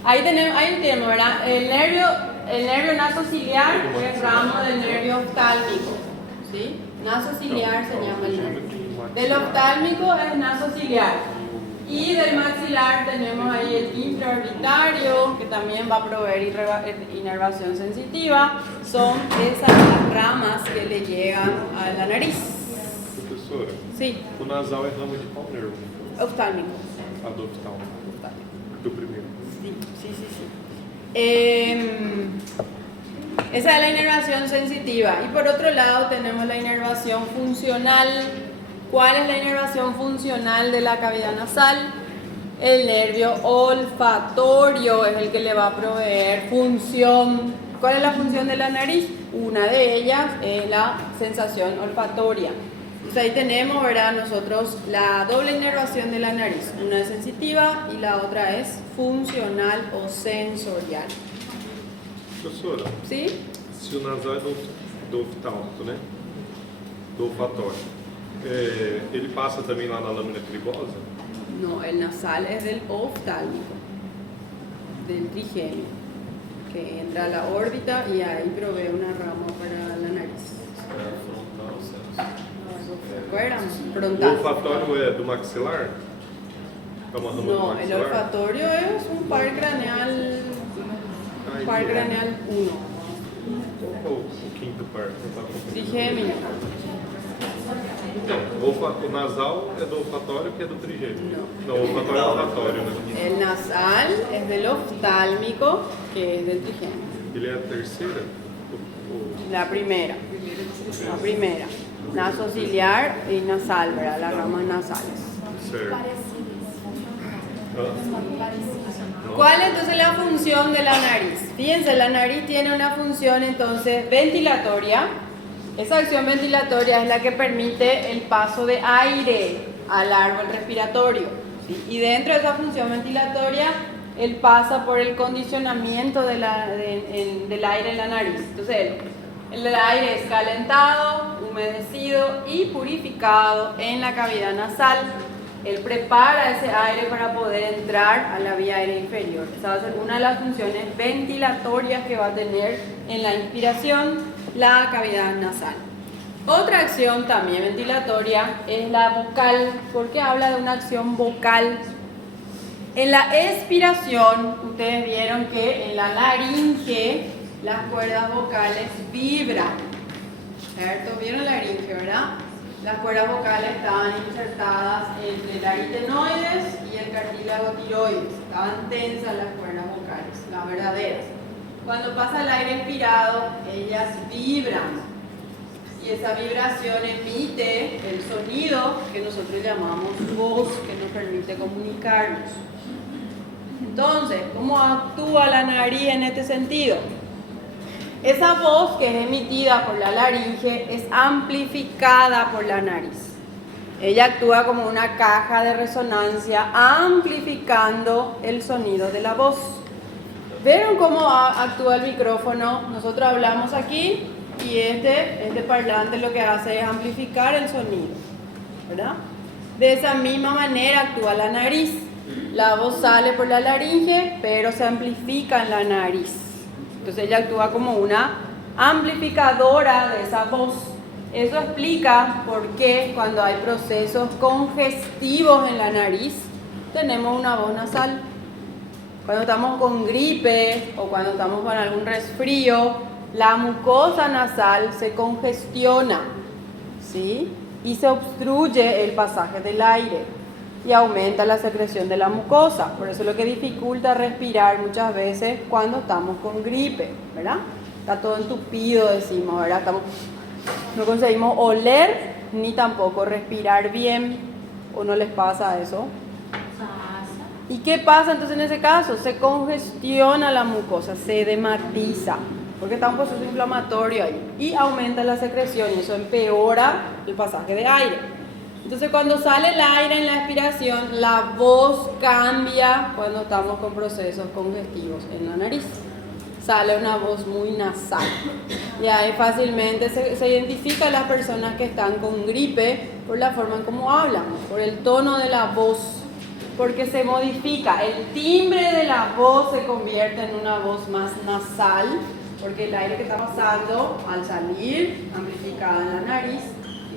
Ahí tenemos, ¿verdad? El nervio nasociliar es ramo del nervio oftálmico, ¿sí? Nasociliar se llama el nervio. Del oftálmico es nasociliar. Y del maxilar tenemos ahí el intraorbitario, que también va a proveer inervación sensitiva. Son esas las ramas que le llegan a la nariz. Professora, Sí, o nasal é rama de qual nervo? oftálmico. A do oftalmo. Do primeiro. Esa es la inervación sensitiva. Y por otro lado tenemos la inervación funcional. ¿Cuál es la inervación funcional de la cavidad nasal? El nervio olfatorio es el que le va a proveer función. ¿Cuál es la función de la nariz? Una de ellas es la sensación olfatoria. Entonces ahí tenemos, ¿verdad? Nosotros la doble inervación de la nariz. Una es sensitiva y la otra es funcional o sensorial. Professora, ¿Sí? se o nasal é do oftalmo, né? Do olfatório. Ele passa também lá na lâmina cribosa? No, el nasal es del oftálmico, del trigemio, que entra a la órbita y ahí provee una rama para la nariz. ¿Se acuerdan? O Frontal. olfatório é do maxilar? É uma rama do No, el maxilar? olfatorio es un par craneal 1. Qual o quinto par? Eu tava confundindo. Trigémino. Então, o nasal é do olfatório, que é do trigêmeo. Não. Não, o olfatório é olfatório, né? El nasal es del oftálmico, que es del trigémino. Ele é a terceira? La primera. La primera. Nasociliar y nasal, ¿verdad? Las ramas nasales. Certo. ¿Cuál es entonces la función de la nariz? Fíjense, la nariz tiene una función entonces ventilatoria. Esa acción ventilatoria es la que permite el paso de aire al árbol respiratorio, ¿sí? Y dentro de esa función ventilatoria, él pasa por el condicionamiento del aire en la nariz. Entonces, el aire es calentado, humedecido y purificado en la cavidad nasal. Él prepara ese aire para poder entrar a la vía aérea inferior. Esa va a ser una de las funciones ventilatorias que va a tener en la inspiración la cavidad nasal. Otra acción también ventilatoria es la vocal. ¿Por qué habla de una acción vocal? En la expiración, ustedes vieron que en la laringe las cuerdas vocales vibran, ¿cierto? ¿Vieron la laringe, verdad? Las cuerdas vocales estaban insertadas entre el aritenoides y el cartílago tiroides. Estaban tensas las cuerdas vocales, las verdaderas. Cuando pasa el aire expirado, ellas vibran. Y esa vibración emite el sonido que nosotros llamamos voz, que nos permite comunicarnos. Entonces, ¿cómo actúa la nariz en este sentido? Esa voz que es emitida por la laringe es amplificada por la nariz. Ella actúa como una caja de resonancia amplificando el sonido de la voz. ¿Vieron cómo actúa el micrófono? Nosotros hablamos aquí y este parlante lo que hace es amplificar el sonido, ¿verdad? De esa misma manera actúa la nariz. La voz sale por la laringe, pero se amplifica en la nariz. Entonces ella actúa como una amplificadora de esa voz. Eso explica por qué cuando hay procesos congestivos en la nariz tenemos una voz nasal. Cuando estamos con gripe o cuando estamos con algún resfrío, la mucosa nasal se congestiona, ¿sí? y se obstruye el pasaje del aire y aumenta la secreción de la mucosa. Por eso es lo que dificulta respirar muchas veces cuando estamos con gripe, ¿verdad? Está todo entupido, decimos, ¿verdad? No conseguimos oler ni tampoco respirar bien. ¿O no les pasa eso? ¿Y qué pasa entonces en ese caso? Se congestiona la mucosa, se edematiza, porque está un proceso inflamatorio ahí y aumenta la secreción y eso empeora el pasaje de aire. Entonces cuando sale el aire en la expiración, la voz cambia cuando estamos con procesos congestivos en la nariz. Sale una voz muy nasal. Y ahí fácilmente se identifica a las personas que están con gripe por la forma en cómo hablan, por el tono de la voz, porque se modifica. El timbre de la voz se convierte en una voz más nasal, porque el aire que está pasando al salir, amplificada en la nariz,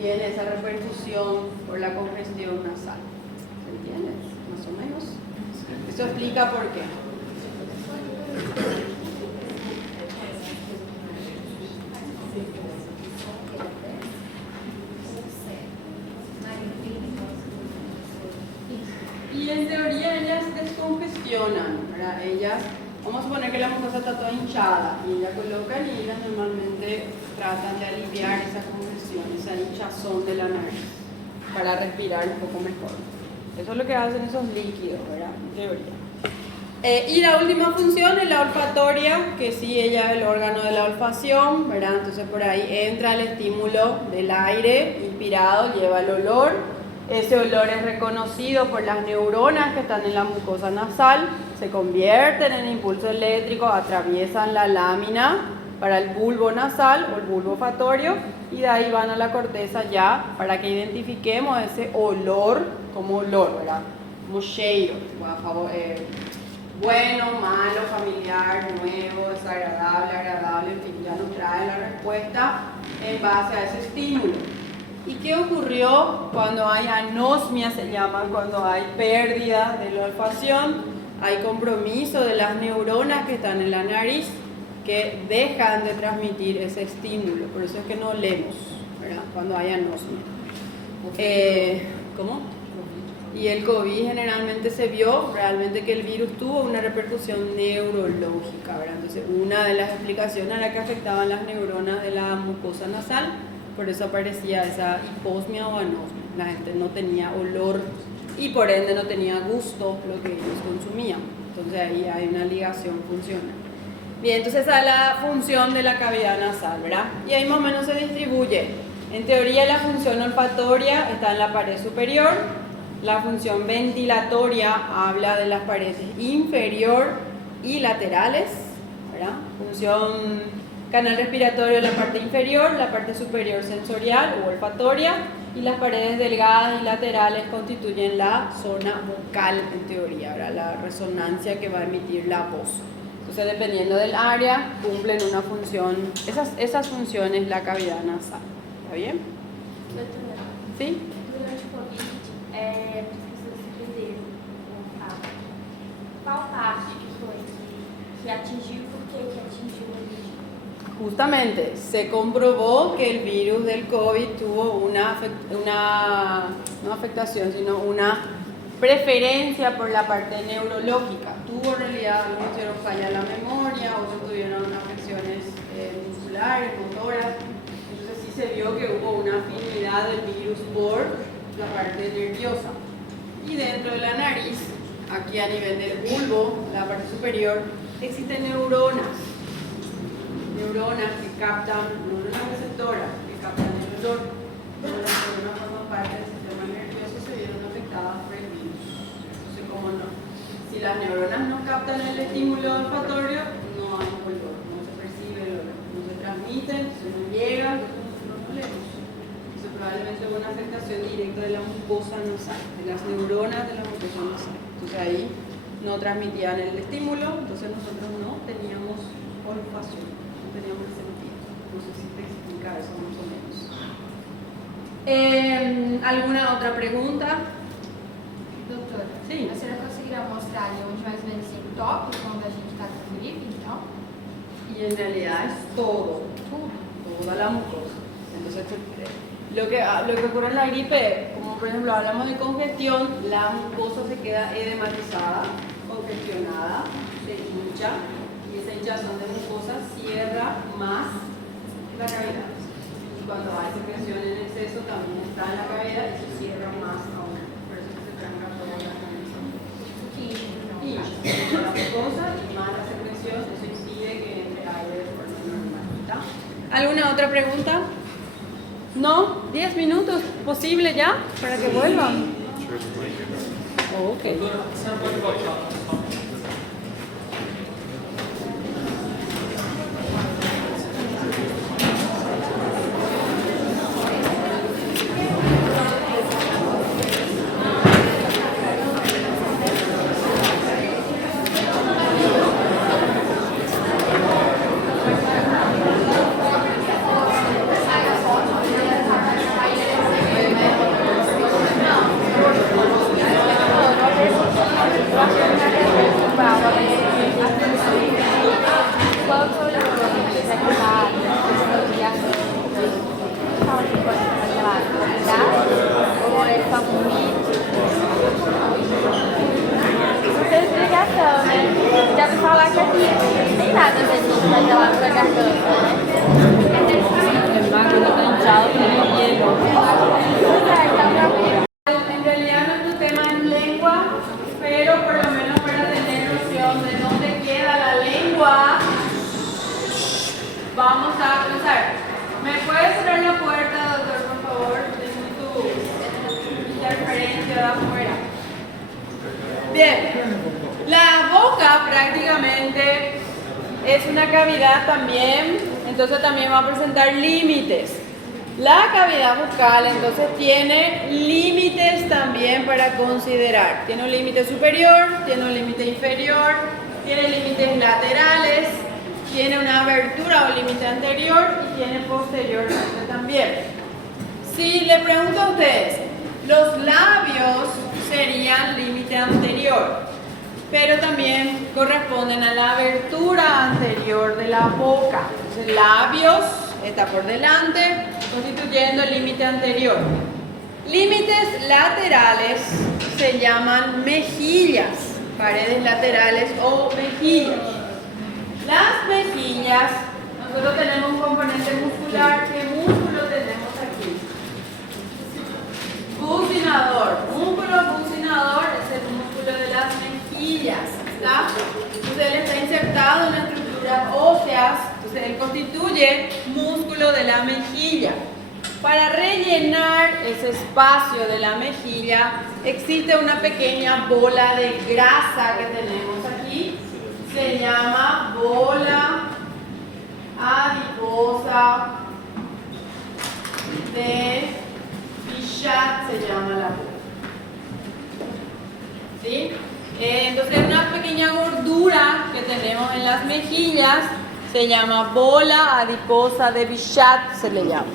tiene esa repercusión por la congestión nasal. ¿Se entiende? Más o menos. Eso explica por qué. Y en teoría ellas descongestionan, ¿verdad? Ellas, vamos a suponer que la mucosa está toda hinchada y ella coloca y ellas normalmente tratan de aliviar esa congestión, esa hinchazón de la nariz para respirar un poco mejor. Eso es lo que hacen esos líquidos, ¿verdad? En teoría. Y la última función es la olfatoria, que sí, ella es el órgano de la olfacción, ¿verdad? Entonces por ahí entra el estímulo del aire inspirado, lleva el olor. Ese olor es reconocido por las neuronas que están en la mucosa nasal, se convierten en impulso eléctrico, atraviesan la lámina para el bulbo nasal o el bulbo olfatorio y de ahí van a la corteza ya para que identifiquemos ese olor como olor, ¿verdad? Como cheiro, bueno, malo, familiar, nuevo, desagradable, agradable, en fin, ya nos trae la respuesta en base a ese estímulo. ¿Y qué ocurrió cuando hay anosmia, se llama, cuando hay pérdida de la olfacción? Hay compromiso de las neuronas que están en la nariz que dejan de transmitir ese estímulo. Por eso es que no olemos, ¿verdad? Cuando hay anosmia. ¿Cómo? Y el COVID generalmente se vio realmente que el virus tuvo una repercusión neurológica, ¿verdad? Entonces, una de las explicaciones era que afectaban las neuronas de la mucosa nasal. Por eso aparecía esa hiposmia o anosmia. La gente no tenía olor y por ende no tenía gusto lo que ellos consumían. Entonces ahí hay una ligación funcional. Bien, entonces esa es la función de la cavidad nasal, ¿verdad? Y ahí más o menos se distribuye. En teoría la función olfatoria está en la pared superior. La función ventilatoria habla de las paredes inferior y laterales, ¿verdad? Función canal respiratorio en la parte inferior, la parte superior sensorial o olfatoria y las paredes delgadas y laterales constituyen la zona vocal en teoría, ¿verdad? La resonancia que va a emitir la voz. Entonces dependiendo del área cumplen una función, esas funciones la cavidad nasal. ¿Está bien? Doutora, ¿Sí? durante o Covid, as pessoas perderam o olfato. Qual parte que foi que atingiu? Por que atingiu a origem? Justamente, se comprobó que el virus del COVID tuvo no afectación, sino una preferencia por la parte neurológica. Tuvo en realidad, algunos tuvieron falla en la memoria, otros tuvieron afecciones musculares, motoras. Entonces sí se vio que hubo una afinidad del virus por la parte nerviosa. Y dentro de la nariz, aquí a nivel del bulbo, la parte superior, existen neuronas que captan, neuronas receptoras que captan el olor. Las neuronas forman parte del sistema nervioso y se vieron afectadas por el virus. Entonces, como no, si las neuronas no captan el estímulo olfatorio, no hay olor, no se percibe el olor, no se transmite, se no llega, entonces no olemos. Eso probablemente hubo una afectación directa de la mucosa nasal, de las neuronas de la mucosa nasal. Entonces ahí no transmitían el estímulo, entonces nosotros no teníamos olfacción. Teníamos sentido. No sé si te explica eso más o menos. ¿Alguna otra pregunta? Doutora, Sim. a senhora conseguirá mostrar ali onde mais ou menos se toca quando a gente está com gripe, então? Y en realidad es todo, toda la mucosa. Entonces Lo que ocurre en la gripe, como por ejemplo hablamos de congestión, la mucosa se queda edematizada, congestionada, se hincha y esa hinchazón de mucosa cierra más la cavidad. Y cuando hay secreción en exceso también está en la cavidad y se cierra más aún. Por eso se tranca toda la cabeza. Y la mucosa y más la secreción, eso impide que entre aire de forma normal. ¿Está? ¿Alguna otra pregunta? ¿No? ¿10 minutos? ¿Posible ya? Para que vuelvan. Ok. Já ouvi falar que aqui não tem nada a ver com vai lá pra garganta, né? En realidad nuestro tema es lengua, pero por lo menos para tener noción de dónde queda la lengua, vamos a cruzar. ¿Me puede cerrar la puerta, doctor, por favor? Tengo tu interferencia de afuera. Bien. La boca prácticamente es una cavidad también, entonces también va a presentar límites. La cavidad bucal entonces tiene límites también para considerar. Tiene un límite superior, tiene un límite inferior, tiene límites laterales, tiene una abertura o límite anterior y tiene posteriormente también. Si le pregunto a ustedes, los labios serían límite anterior, pero también corresponden a la abertura anterior de la boca. Entonces, labios está por delante, constituyendo el límite anterior. Límites laterales se llaman mejillas, paredes laterales o mejillas. Las mejillas, nosotros tenemos un componente muscular. ¿Qué músculo tenemos aquí? Bucinador. Músculo bucinador es el músculo de las mejillas. ¿Está? Entonces él está insertado en la estructura óseas. Entonces él constituye músculo de la mejilla. Para rellenar ese espacio de la mejilla existe una pequeña bola de grasa que tenemos aquí. Se llama bola adiposa de Bichat, se llama la bola. ¿Sí? Entonces una pequeña gordura que tenemos en las mejillas se llama bola adiposa de Bichat, se le llama.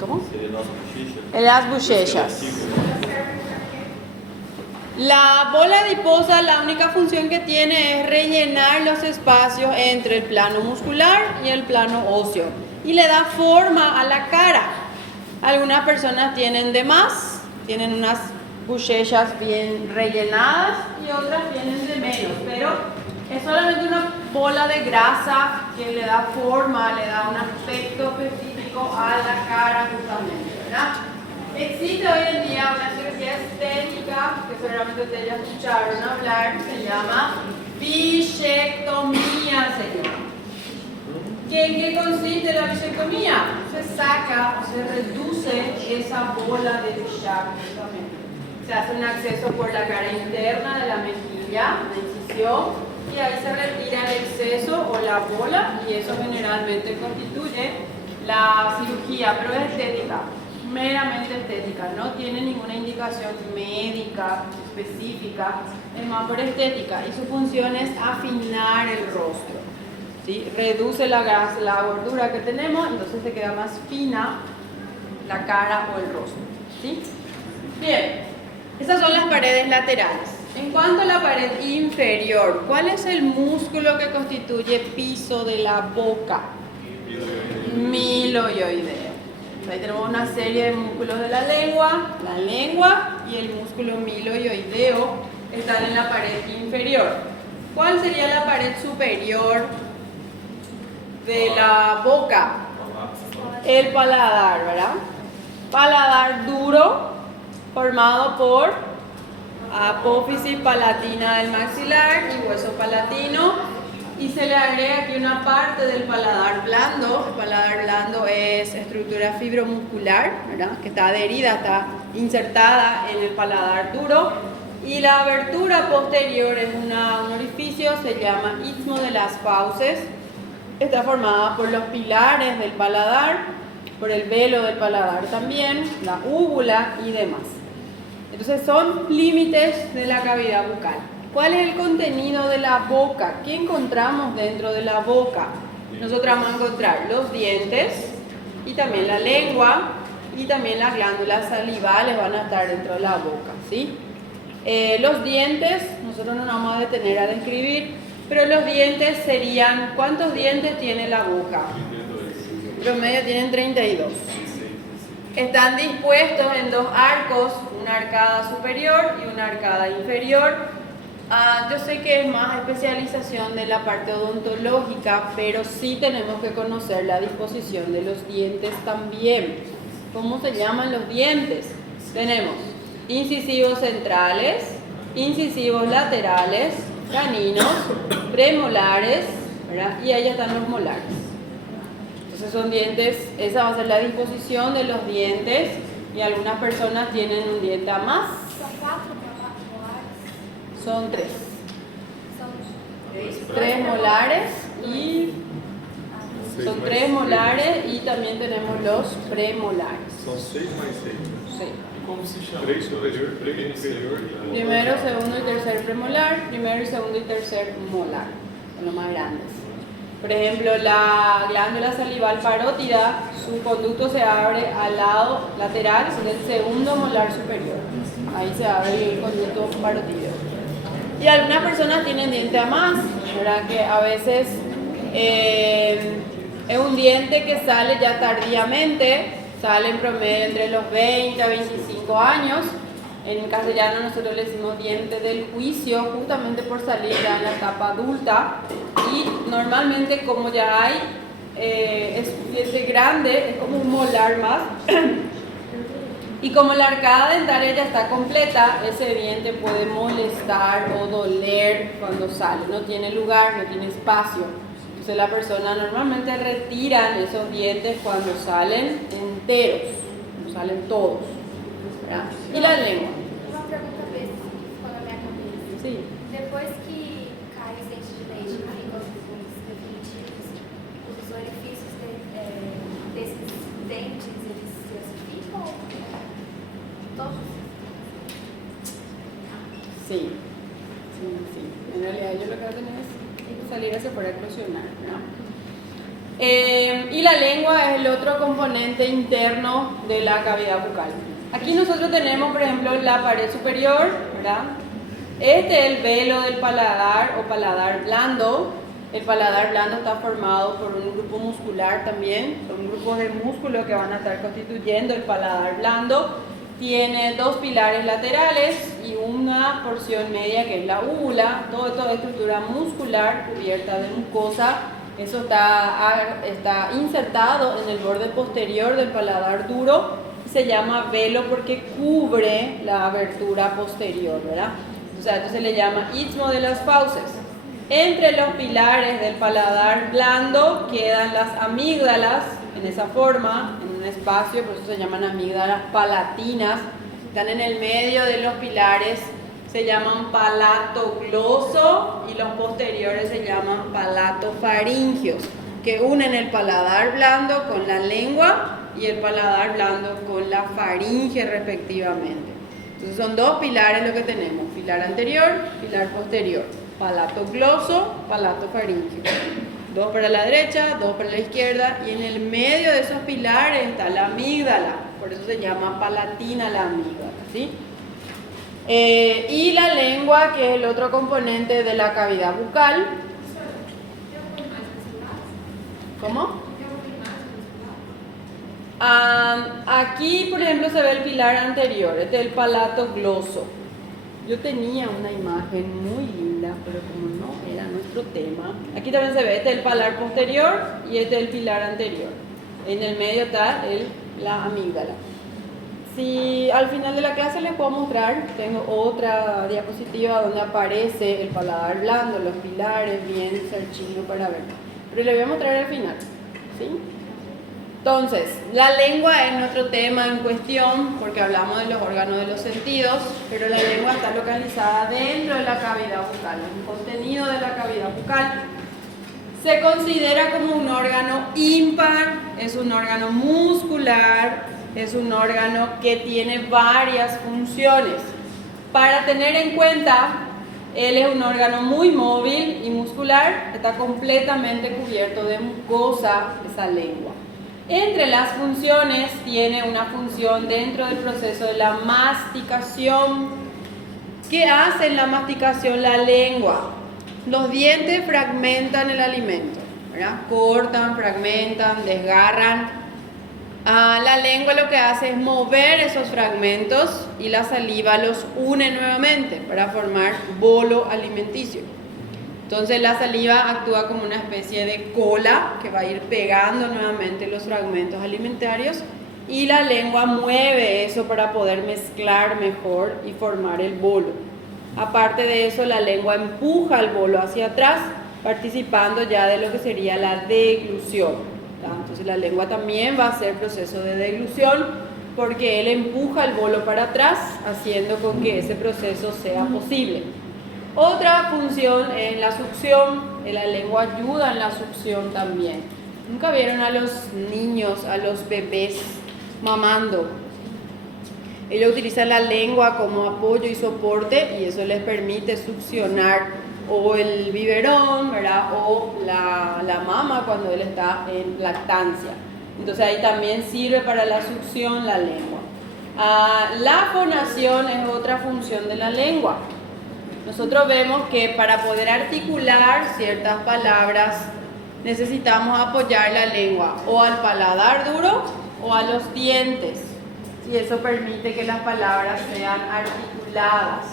¿Cómo? En las bochechas. La bola adiposa, la única función que tiene es rellenar los espacios entre el plano muscular y el plano óseo y le da forma a la cara. Algunas personas tienen de más, tienen unas bochechas bien rellenadas y otras tienen de menos, pero es solamente una bola de grasa que le da forma, le da un aspecto específico a la cara justamente, ¿verdad? Existe hoy en día una cirugía estética que seguramente ustedes ya escucharon hablar, se llama bichectomía, se llama. ¿En qué consiste la bichectomía? Se saca o se reduce esa bola de Bichat justamente. Se hace un acceso por la cara interna de la mejilla, una incisión, y ahí se retira el exceso o la bola y eso generalmente constituye la cirugía, pero es estética, meramente estética, no tiene ninguna indicación médica específica, es más por estética y su función es afinar el rostro, ¿sí? Reduce la grasa, la gordura que tenemos, entonces se queda más fina la cara o el rostro, ¿sí? Bien, esas son las paredes laterales. En cuanto a la pared inferior, ¿cuál es el músculo que constituye piso de la boca? Miloioideo. Ahí tenemos una serie de músculos de la lengua y el músculo miloioideo están en la pared inferior. ¿Cuál sería la pared superior de la boca? El paladar, ¿verdad? Paladar duro, formado por apófisis palatina del maxilar y hueso palatino. Y se le agrega aquí una parte del paladar blando. El paladar blando es estructura fibromuscular, ¿verdad? Que está adherida, está insertada en el paladar duro. Y la abertura posterior es un orificio, se llama istmo de las fauces. Está formada por los pilares del paladar, por el velo del paladar también, la úvula y demás. Entonces son límites de la cavidad bucal. ¿Cuál es el contenido de la boca? ¿Qué encontramos dentro de la boca? Nosotros vamos a encontrar los dientes y también la lengua y también las glándulas salivales van a estar dentro de la boca, ¿sí? Los dientes, nosotros no nos vamos a detener a describir, pero los dientes serían, ¿cuántos dientes tiene la boca? Promedio tienen 32. Están dispuestos en dos arcos, una arcada superior y una arcada inferior. Yo sé que es más especialización de la parte odontológica, pero sí tenemos que conocer la disposición de los dientes también. ¿Cómo se llaman los dientes? Tenemos incisivos centrales, incisivos laterales, caninos, premolares, ¿verdad? Y ahí están los molares. Entonces son dientes, esa va a ser la disposición de los dientes y algunas personas tienen un diente a más. São 4 molares? Son 3. São 3 molares y son 3 molares y también tenemos los premolares. São 6 mais 6. Sí. Como se chama? 3 superior, 3 inferior. Primero, segundo y tercer premolar, primero y segundo y tercer molar, son los más grandes. Por ejemplo, la glándula salival parótida, su conducto se abre al lado lateral del segundo molar superior. Ahí se abre el conducto parótido. Y algunas personas tienen diente a más, ¿verdad? Que a veces es un diente que sale ya tardíamente, sale en promedio entre los 20 a 25 años. En castellano nosotros le decimos diente del juicio, justamente por salir ya en la etapa adulta. Y normalmente como ya hay, es un diente grande, es como un molar más. Y como la arcada dentaria ya está completa, ese diente puede molestar o doler cuando sale. No tiene lugar, no tiene espacio. Entonces la persona normalmente retiran esos dientes cuando salen enteros, no salen todos, ¿verdad? E a lengua? Uma pergunta besta que ficou na minha cabeça. Sim. Depois que cai os dentes de leite e ficam os definitivos, os orifícios desses dentes, eles se ossificam? Todos? Sí, sí, sí. En realidad yo lo que voy a tener es salir hacia afuera a eclosionar, ¿no? Y la lengua es el otro componente interno de la cavidad bucal. Aquí nosotros tenemos, por ejemplo, la pared superior, ¿verdad? Este es el velo del paladar o paladar blando. El paladar blando está formado por un grupo muscular también, son grupos de músculos que van a estar constituyendo el paladar blando. Tiene dos pilares laterales y una porción media que es la úvula, toda estructura muscular cubierta de mucosa. Eso está insertado en el borde posterior del paladar duro y se llama velo porque cubre la abertura posterior, ¿verdad? O sea, esto se le llama istmo de las fauces. Entre los pilares del paladar blando quedan las amígdalas en esa forma, en un espacio, por eso se llaman amígdalas palatinas. Están en el medio de los pilares, se llaman palatogloso y los posteriores se llaman palatofaringios, que unen el paladar blando con la lengua y el paladar blando con la faringe respectivamente. Entonces son dos pilares lo que tenemos, pilar anterior, pilar posterior, palatogloso, palatofaringio. Dos para la derecha, dos para la izquierda y en el medio de esos pilares está la amígdala, por eso se llama palatina la amígdala, ¿sí? Y la lengua, que es el otro componente de la cavidad bucal. ¿Cómo? Aquí, por ejemplo, se ve el pilar anterior, este es el palato gloso. Yo tenía una imagen muy linda, pero como no era nuestro tema. Aquí también se ve, este es el palar posterior y este es el pilar anterior. En el medio está la amígdala. Si al final de la clase les puedo mostrar, tengo otra diapositiva donde aparece el paladar blando, los pilares, bien cerchino para ver. Pero les voy a mostrar al final, ¿sí? Entonces, la lengua es nuestro tema en cuestión porque hablamos de los órganos de los sentidos, pero la lengua está localizada dentro de la cavidad bucal, es un contenido de la cavidad bucal. Se considera como un órgano ímpar, es un órgano muscular, es un órgano que tiene varias funciones. Para tener en cuenta, él es un órgano muy móvil y muscular, está completamente cubierto de mucosa esa lengua. Entre las funciones, tiene una función dentro del proceso de la masticación. ¿Qué hace en la masticación la lengua? Los dientes fragmentan el alimento, ¿verdad? Cortan, fragmentan, desgarran. La lengua lo que hace es mover esos fragmentos y la saliva los une nuevamente para formar bolo alimenticio. Entonces la saliva actúa como una especie de cola que va a ir pegando nuevamente los fragmentos alimentarios y la lengua mueve eso para poder mezclar mejor y formar el bolo. Aparte de eso, la lengua empuja el bolo hacia atrás, participando ya de lo que sería la deglución. Entonces la lengua también va a hacer proceso de deglución porque él empuja el bolo para atrás, haciendo con que ese proceso sea posible. Otra función es la succión, la lengua ayuda en la succión también. ¿Nunca vieron a los niños, a los bebés mamando? Ellos utilizan la lengua como apoyo y soporte y eso les permite succionar o el biberón, ¿verdad? O la mama cuando él está en lactancia. Entonces ahí también sirve para la succión la lengua. La fonación es otra función de la lengua. Nosotros vemos que para poder articular ciertas palabras necesitamos apoyar la lengua o al paladar duro o a los dientes. Y eso permite que las palabras sean articuladas.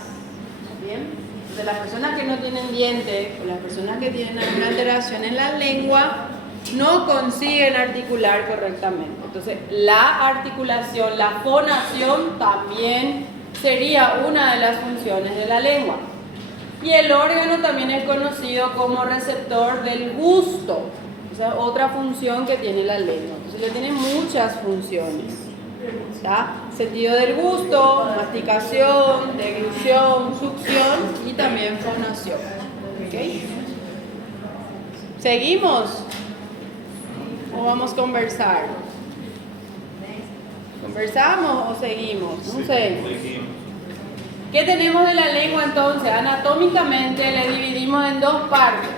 ¿Bien? De las personas que no tienen dientes o las personas que tienen alguna alteración en la lengua no consiguen articular correctamente. Entonces, la articulación, la fonación también sería una de las funciones de la lengua. Y el órgano también es conocido como receptor del gusto. Esa es otra función que tiene la lengua. Entonces, le tiene muchas funciones. ¿Está? Sentido del gusto, masticación, deglución, succión y también fonación. ¿Okay? ¿Seguimos? ¿O vamos a conversar? ¿Conversamos o seguimos? No sé. ¿Qué tenemos de la lengua entonces? Anatómicamente le dividimos en dos partes.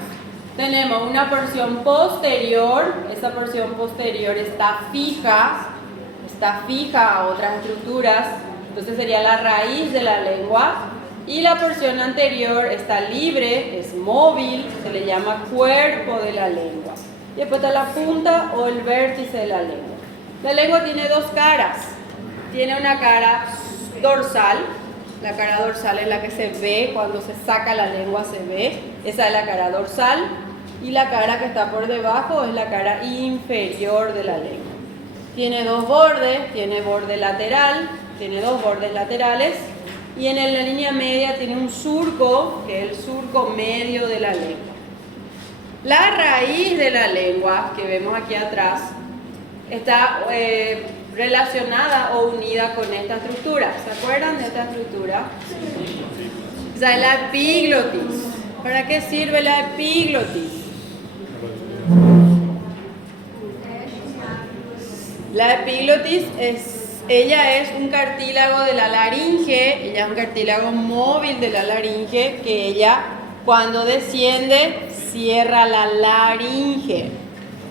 Tenemos una porción posterior, esa porción posterior está fija a otras estructuras, entonces sería la raíz de la lengua, y la porción anterior está libre, es móvil, se le llama cuerpo de la lengua. Y después está la punta o el vértice de la lengua. La lengua tiene dos caras, tiene una cara dorsal, la cara dorsal es la que se ve cuando se saca la lengua, se ve, esa es la cara dorsal, y la cara que está por debajo es la cara inferior de la lengua. Tiene dos bordes, tiene borde lateral, tiene dos bordes laterales y en la línea media tiene un surco, que es el surco medio de la lengua. La raíz de la lengua, que vemos aquí atrás, está relacionada o unida con esta estructura. ¿Se acuerdan de esta estructura? Esa es la epiglotis. ¿Para qué sirve la epiglotis? La epiglotis ella es un cartílago de la laringe, ella es un cartílago móvil de la laringe que ella cuando desciende cierra la laringe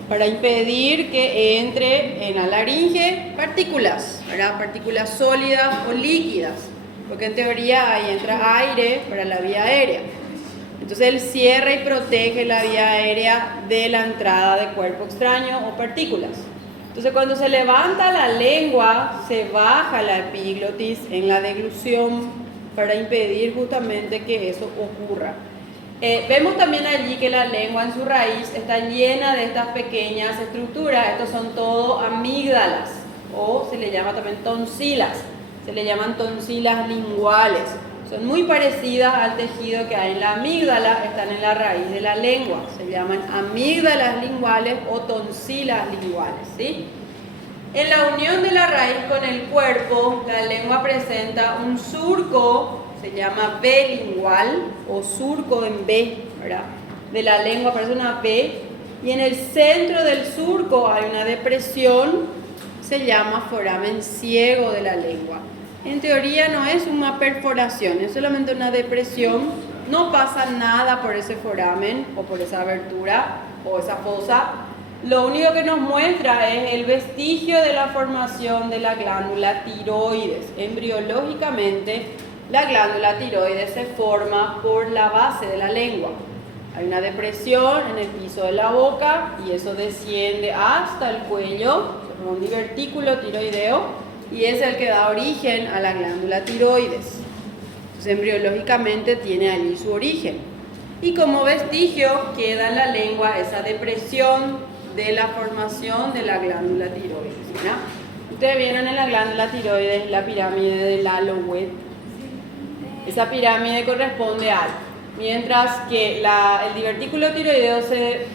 para impedir que entre en la laringe partículas, ¿verdad? Partículas sólidas o líquidas, porque en teoría ahí entra aire para la vía aérea. Entonces él cierra y protege la vía aérea de la entrada de cuerpo extraño o partículas. Entonces cuando se levanta la lengua, se baja la epiglotis en la deglución para impedir justamente que eso ocurra. Vemos también allí que la lengua en su raíz está llena de estas pequeñas estructuras. Estos son todo amígdalas o se le llama también tonsilas. Se le llaman tonsilas linguales. Son muy parecidas al tejido que hay en la amígdala, están en la raíz de la lengua. Se llaman amígdalas linguales o tonsilas linguales, ¿sí? En la unión de la raíz con el cuerpo, la lengua presenta un surco, se llama B lingual o surco en B, ¿verdad? De la lengua aparece una B y en el centro del surco hay una depresión, se llama foramen ciego de la lengua. En teoría no es una perforación, es solamente una depresión, no pasa nada por ese foramen o por esa abertura o esa fosa. Lo único que nos muestra es el vestigio de la formación de la glándula tiroides. Embriológicamente, la glándula tiroides se forma por la base de la lengua. Hay una depresión en el piso de la boca y eso desciende hasta el cuello, un divertículo tiroideo, y es el que da origen a la glándula tiroides. Entonces, embriológicamente tiene allí su origen. Y como vestigio queda en la lengua esa depresión de la formación de la glándula tiroides, ¿verdad? Ustedes vieron en la glándula tiroides la pirámide de Lalloway. Esa pirámide corresponde a, mientras que el divertículo tiroideo se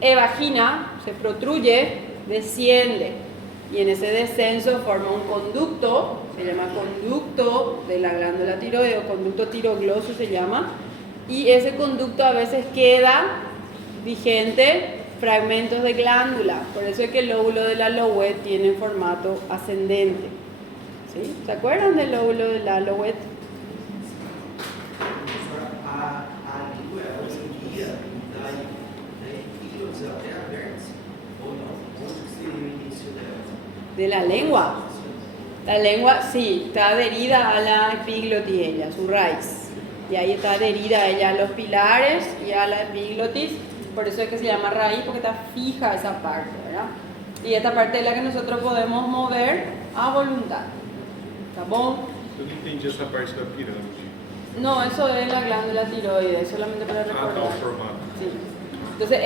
evagina, se protruye, desciende. Y en ese descenso forma un conducto, se llama conducto de la glándula tiroidea, o conducto tirogloso se llama, y ese conducto a veces queda vigente fragmentos de glándula, por eso es que el lóbulo de Lalloway tiene formato ascendente. ¿Sí? ¿Se acuerdan del lóbulo de Lalloway? A língua, hoje em dia, da epíglotise até a vértice, ou não? Onde que seria o início dela? De la lengua. La lengua sí, está adherida a la epiglotis ella, su raíz. Y ahí está adherida ella a los pilares y a la epiglotis. Por eso es que se llama raíz, porque está fija esa parte, ¿verdad? Y esta parte es la que nosotros podemos mover a voluntad. ¿Está bom? Eu não entendi essa parte da pirâmide. No, eso es la glándula tiroides, solamente para Ah, tá, recordar. o formato. Sí. Entonces,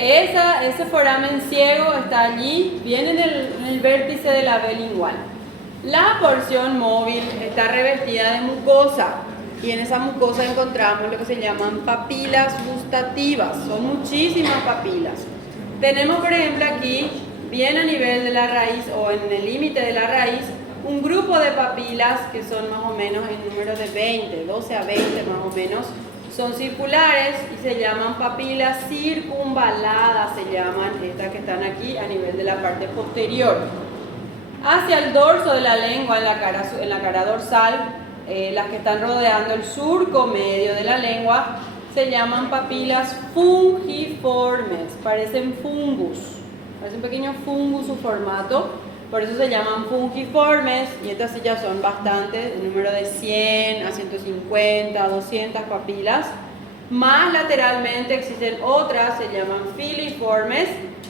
ese foramen ciego está allí, viene en el vértice de la B lingual. La porción móvil está revestida de mucosa y en esa mucosa encontramos lo que se llaman papilas gustativas. Son muchísimas papilas. Tenemos, por ejemplo, aquí, bien a nivel de la raíz o en el límite de la raíz, un grupo de papilas que son más o menos en número de 20, 12 a 20 más o menos. Son circulares y se llaman papilas circunvaladas, se llaman estas que están aquí a nivel de la parte posterior. Hacia el dorso de la lengua, en la cara dorsal, las que están rodeando el surco medio de la lengua, se llaman papilas fungiformes, parecen fungus, parecen pequeños fungus su formato, por eso se llaman fungiformes y estas sí ya son bastantes, el número de 100 a 150, 200 papilas. Más lateralmente existen otras, se llaman filiformes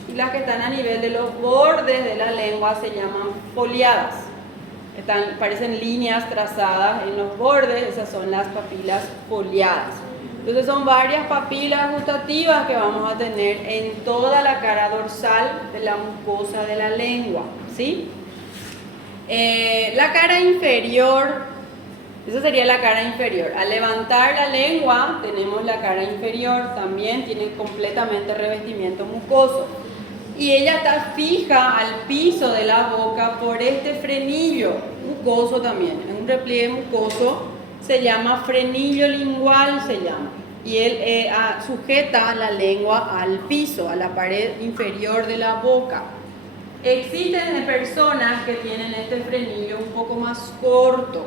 y las que están a nivel de los bordes de la lengua se llaman foliadas. Parecen líneas trazadas en los bordes, esas son las papilas foliadas. Entonces son varias papilas gustativas que vamos a tener en toda la cara dorsal de la mucosa de la lengua, ¿sí? La cara inferior, esa sería la cara inferior. Al levantar la lengua tenemos la cara inferior, también tiene completamente revestimiento mucoso. Y ella está fija al piso de la boca por este frenillo mucoso también. Es un repliegue mucoso, se llama frenillo lingual, se llama. Y él sujeta la lengua al piso, a la pared inferior de la boca. Existen personas que tienen este frenillo un poco más corto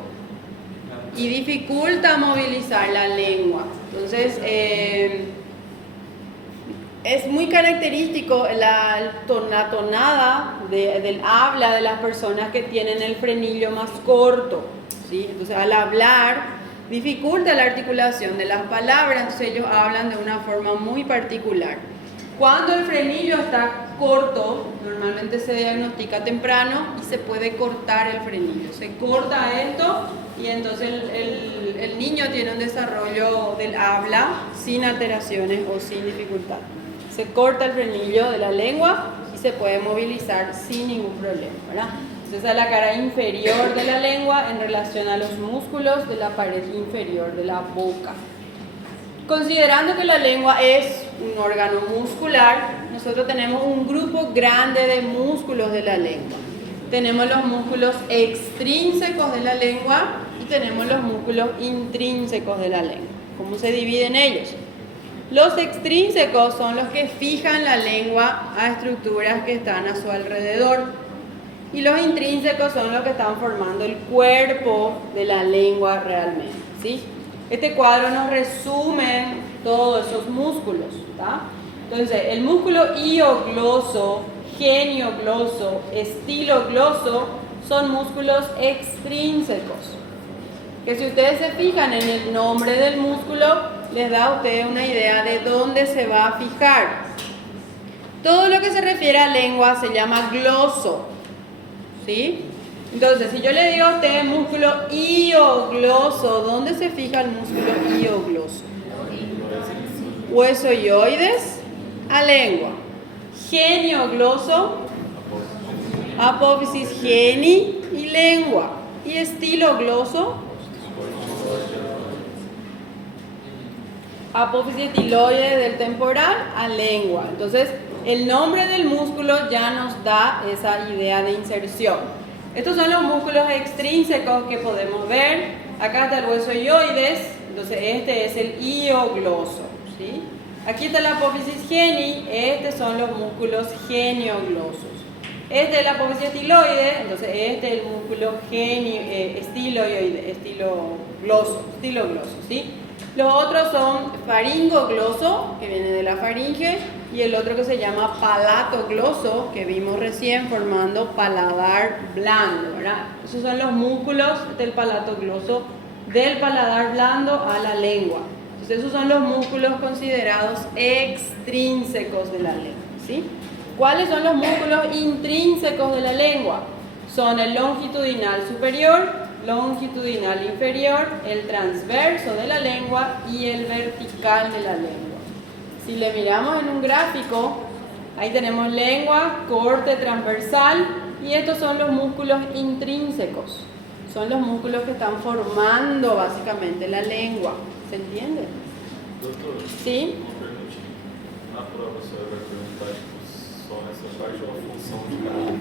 y dificulta movilizar la lengua. Entonces, es muy característico la tonada del habla de las personas que tienen el frenillo más corto, ¿sí? Entonces, al hablar dificulta la articulación de las palabras, entonces ellos hablan de una forma muy particular. Cuando el frenillo está corto, normalmente se diagnostica temprano y se puede cortar el frenillo. Se corta esto y entonces el niño tiene un desarrollo del habla sin alteraciones o sin dificultad. Se corta el frenillo de la lengua y se puede movilizar sin ningún problema, ¿verdad? Entonces a la cara inferior de la lengua en relación a los músculos de la pared inferior de la boca. Considerando que la lengua es un órgano muscular, nosotros tenemos un grupo grande de músculos de la lengua. Tenemos los músculos extrínsecos de la lengua y tenemos los músculos intrínsecos de la lengua. ¿Cómo se dividen ellos? Los extrínsecos son los que fijan la lengua a estructuras que están a su alrededor. Y los intrínsecos son los que están formando el cuerpo de la lengua realmente, ¿sí? Este cuadro nos resume todos esos músculos, ¿tá? Entonces, el músculo hiogloso, geniogloso, estilogloso son músculos extrínsecos. Que si ustedes se fijan en el nombre del músculo, les da a ustedes una idea de dónde se va a fijar. Todo lo que se refiere a lengua se llama gloso, ¿sí? Entonces, si yo le digo a usted músculo hiogloso, ¿dónde se fija el músculo hiogloso? Hueso hioides a lengua. Geniogloso, apófisis geni y lengua. Y estilogloso, apófisis estiloide del temporal a lengua. Entonces, el nombre del músculo ya nos da esa idea de inserción. Estos son los músculos extrínsecos que podemos ver. Acá está el hueso hioides, entonces este es el hiogloso, ¿sí? Aquí está la apófisis geni, estos son los músculos genioglosos. Este es la apófisis estiloide, entonces este es el músculo estilogloso, ¿sí? Los otros son faringogloso, que viene de la faringe, y el otro que se llama palatogloso, que vimos recién formando paladar blando, ¿verdad? Esos son los músculos del palatogloso, del paladar blando a la lengua. Entonces esos son los músculos considerados extrínsecos de la lengua, ¿sí? ¿Cuáles son los músculos intrínsecos de la lengua? Son el longitudinal superior, longitudinal inferior, el transverso de la lengua y el vertical de la lengua. Si le miramos en un gráfico, ahí tenemos lengua, corte transversal y estos son los músculos intrínsecos. Son los músculos que están formando básicamente la lengua. ¿Se entiende? Doutor, ¿Sí? uma perguntinha. Na prova a senhora vai perguntar só nessa parte uma função de cada.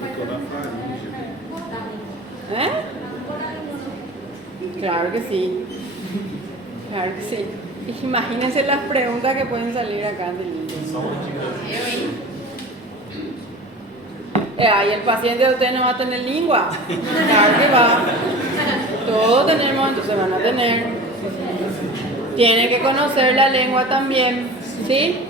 Ficou na faringe. Claro que sí. Claro que sí. Imagínense las preguntas que pueden salir acá del libro. Só uma dica. Ahí el paciente de usted no va a tener lengua. Claro que va. Todos tenemos, entonces van a tener. Tiene que conocer la lengua también. ¿Sí?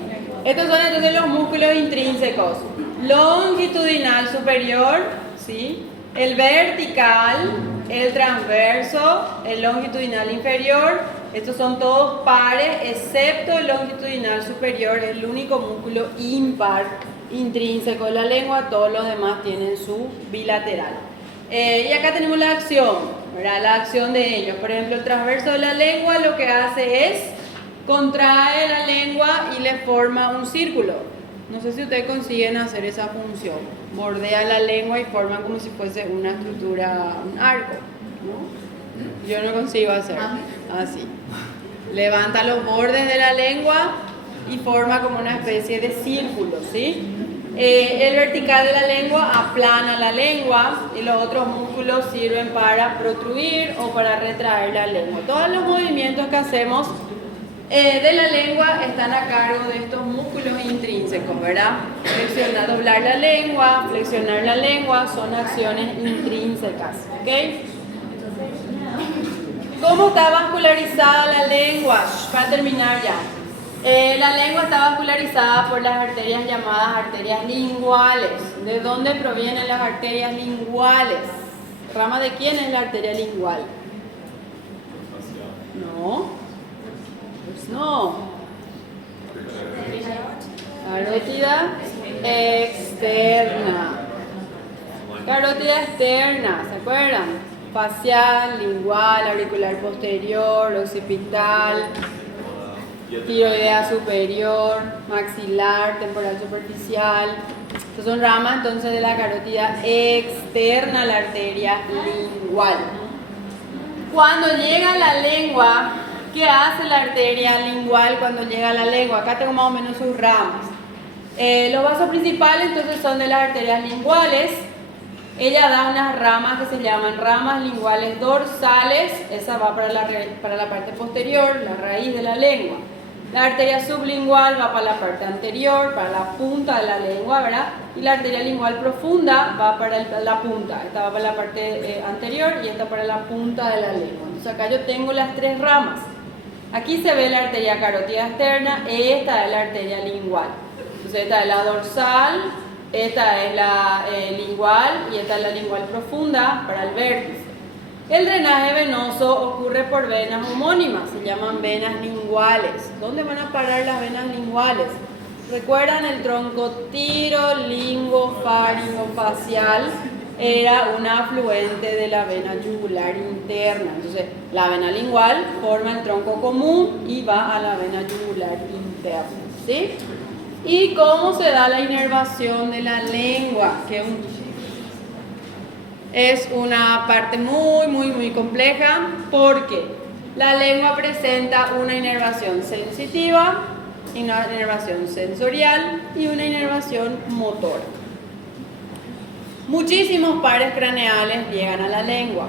Estos son entonces los músculos intrínsecos. Longitudinal superior, ¿sí? El vertical, el transverso, el longitudinal inferior. Estos son todos pares, excepto el longitudinal superior, el único músculo impar intrínseco de la lengua. Todos los demás tienen su bilateral. Y acá tenemos la acción, ¿verdad? La acción de ellos. Por ejemplo, el transverso de la lengua lo que hace es contrae la lengua y le forma un círculo. No sé si ustedes consiguen hacer esa función. Bordea la lengua y forma como si fuese una estructura, un arco, ¿no? Yo no consigo hacer así. Levanta los bordes de la lengua y forma como una especie de círculo, ¿sí? El vertical de la lengua aplana la lengua y los otros músculos sirven para protruir o para retraer la lengua. Todos los movimientos que hacemos de la lengua están a cargo de estos músculos intrínsecos, ¿verdad? Flexionar, doblar la lengua, flexionar la lengua son acciones intrínsecas, ¿ok? ¿Cómo está vascularizada la lengua? Para terminar ya. La lengua está vascularizada por las arterias llamadas arterias linguales. ¿De dónde provienen las arterias linguales? ¿Rama de quién es la arteria lingual? No. Carótida externa. Carótida externa, ¿se acuerdan? Facial, lingual, auricular posterior, occipital, tiroidea superior, maxilar, temporal superficial. Estas son ramas entonces de la carótida externa, la arteria lingual. Cuando llega a la lengua, ¿qué hace la arteria lingual cuando llega a la lengua? Acá tengo más o menos sus ramas. Los vasos principales entonces son de las arterias linguales. Ella da unas ramas que se llaman ramas linguales dorsales. Esa va para la parte posterior, la raíz de la lengua. La arteria sublingual va para la parte anterior, para la punta de la lengua, ¿verdad? Y la arteria lingual profunda va para la punta. Esta va para la parte anterior y esta para la punta de la lengua. Entonces acá yo tengo las tres ramas. Aquí se ve la arteria carótida externa, esta es la arteria lingual. Entonces esta es la dorsal, esta es la lingual y esta es la lingual profunda para el vértice. El drenaje venoso ocurre por venas homónimas, se llaman venas linguales. ¿Dónde van a parar las venas linguales? ¿Recuerdan el tronco tirolingofaringofacial? Era un afluente de la vena yugular interna. Entonces, la vena lingual forma el tronco común y va a la vena yugular interna, ¿sí? ¿Y cómo se da la inervación de la lengua? Que es una parte muy compleja porque la lengua presenta una inervación sensitiva, una inervación sensorial y una inervación motora. Muchísimos pares craneales llegan a la lengua.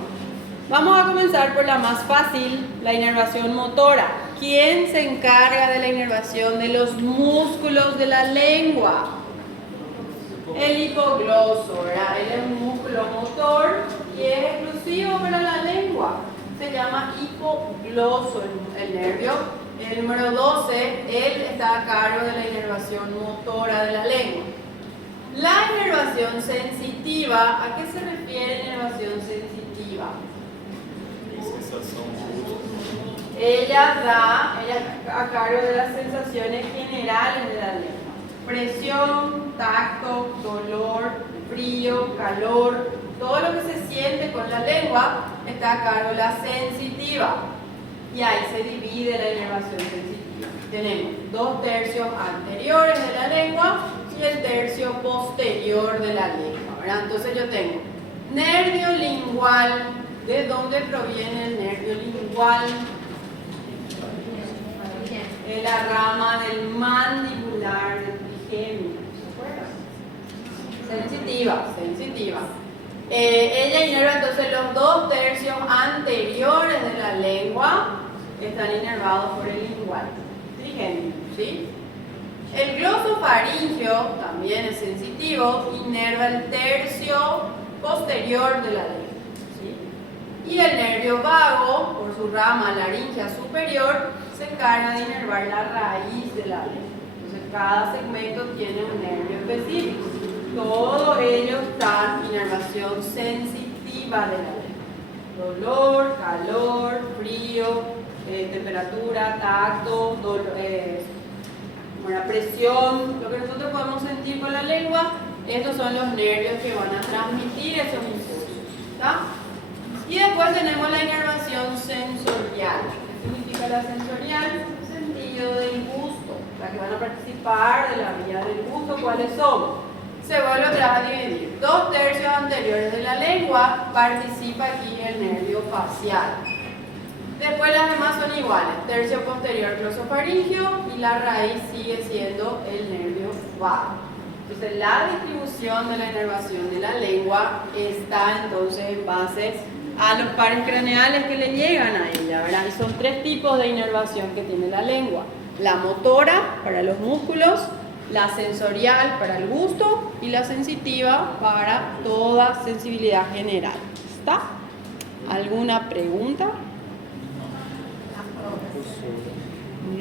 Vamos a comenzar por la más fácil, la inervación motora. ¿Quién se encarga de la inervación de los músculos de la lengua? El hipogloso, ¿verdad? Él es un músculo motor y es exclusivo para la lengua. Se llama hipogloso el nervio. El número 12, él está a cargo de la inervación motora de la lengua. La inervación sensitiva, ¿a qué se refiere inervación sensitiva? Ella está a cargo de las sensaciones generales de la lengua. Presión, tacto, dolor, frío, calor, todo lo que se siente con la lengua está a cargo de la sensitiva. Y ahí se divide la inervación sensitiva. Tenemos 2 tercios anteriores de la lengua y el tercio posterior de la lengua, ¿verdad? Entonces yo tengo nervio lingual. ¿De dónde proviene el nervio lingual? De la rama del mandibular del trigemio. ¿Se acuerdan? Sensitiva. Ella inerva entonces los 2 tercios anteriores de la lengua, están inervados por el lingual, trigemio, ¿sí? El glosofaringio también es sensitivo, inerva el tercio posterior de la lengua, ¿sí? Y el nervio vago, por su rama laringea superior, se encarga de inervar la raíz de la lengua. Entonces cada segmento tiene un nervio específico. Todos ellos están en inervación sensitiva de la lengua. Dolor, calor, frío, temperatura, tacto, presión, lo que nosotros podemos sentir con la lengua, estos son los nervios que van a transmitir esos impulsos, ¿está? Y después tenemos la inervación sensorial. ¿Qué significa la sensorial? Sentido del gusto, la que van a participar de la vía del gusto, ¿cuáles son? Se vuelve otra vez a dividir. 2 tercios anteriores de la lengua, participa aquí el nervio facial. Después las demás son iguales, tercio posterior glosofaringio y la raíz sigue siendo el nervio vago. Entonces la distribución de la inervación de la lengua está entonces en base a los pares craneales que le llegan a ella, ¿verdad? Y son 3 tipos de inervación que tiene la lengua. La motora para los músculos, la sensorial para el gusto y la sensitiva para toda sensibilidad general. ¿Está? ¿Alguna pregunta?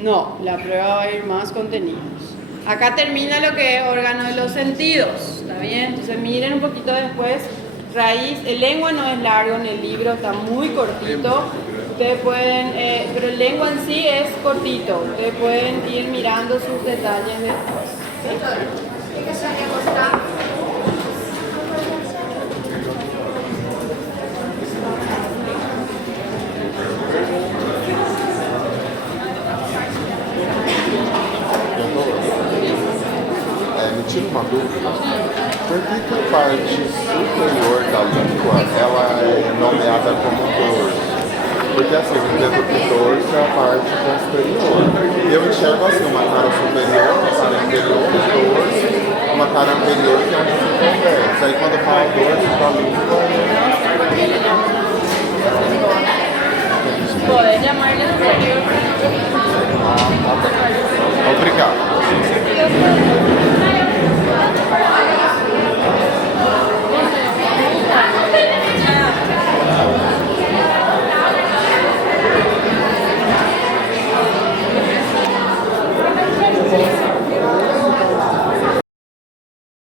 No, la prueba va a ir más contenidos. Acá termina lo que es órgano de los sentidos, ¿está bien? Entonces miren un poquito después, raíz, el lengua no es largo en el libro, está muy cortito. Ustedes pueden, pero el lengua en sí es cortito, ustedes pueden ir mirando sus detalles después. O que a senhora ia gostar? Me tira uma dúvida. Por que a parte superior da língua ela é nomeada como dorso? Porque assim, eu entendo que dorso é a parte posterior. Eu enxergo assim, uma cara superior, uma cara inferior, dorso, uma cara anterior que é onde se conversa. Aí quando fala dorso da língua, Pode, a Marlene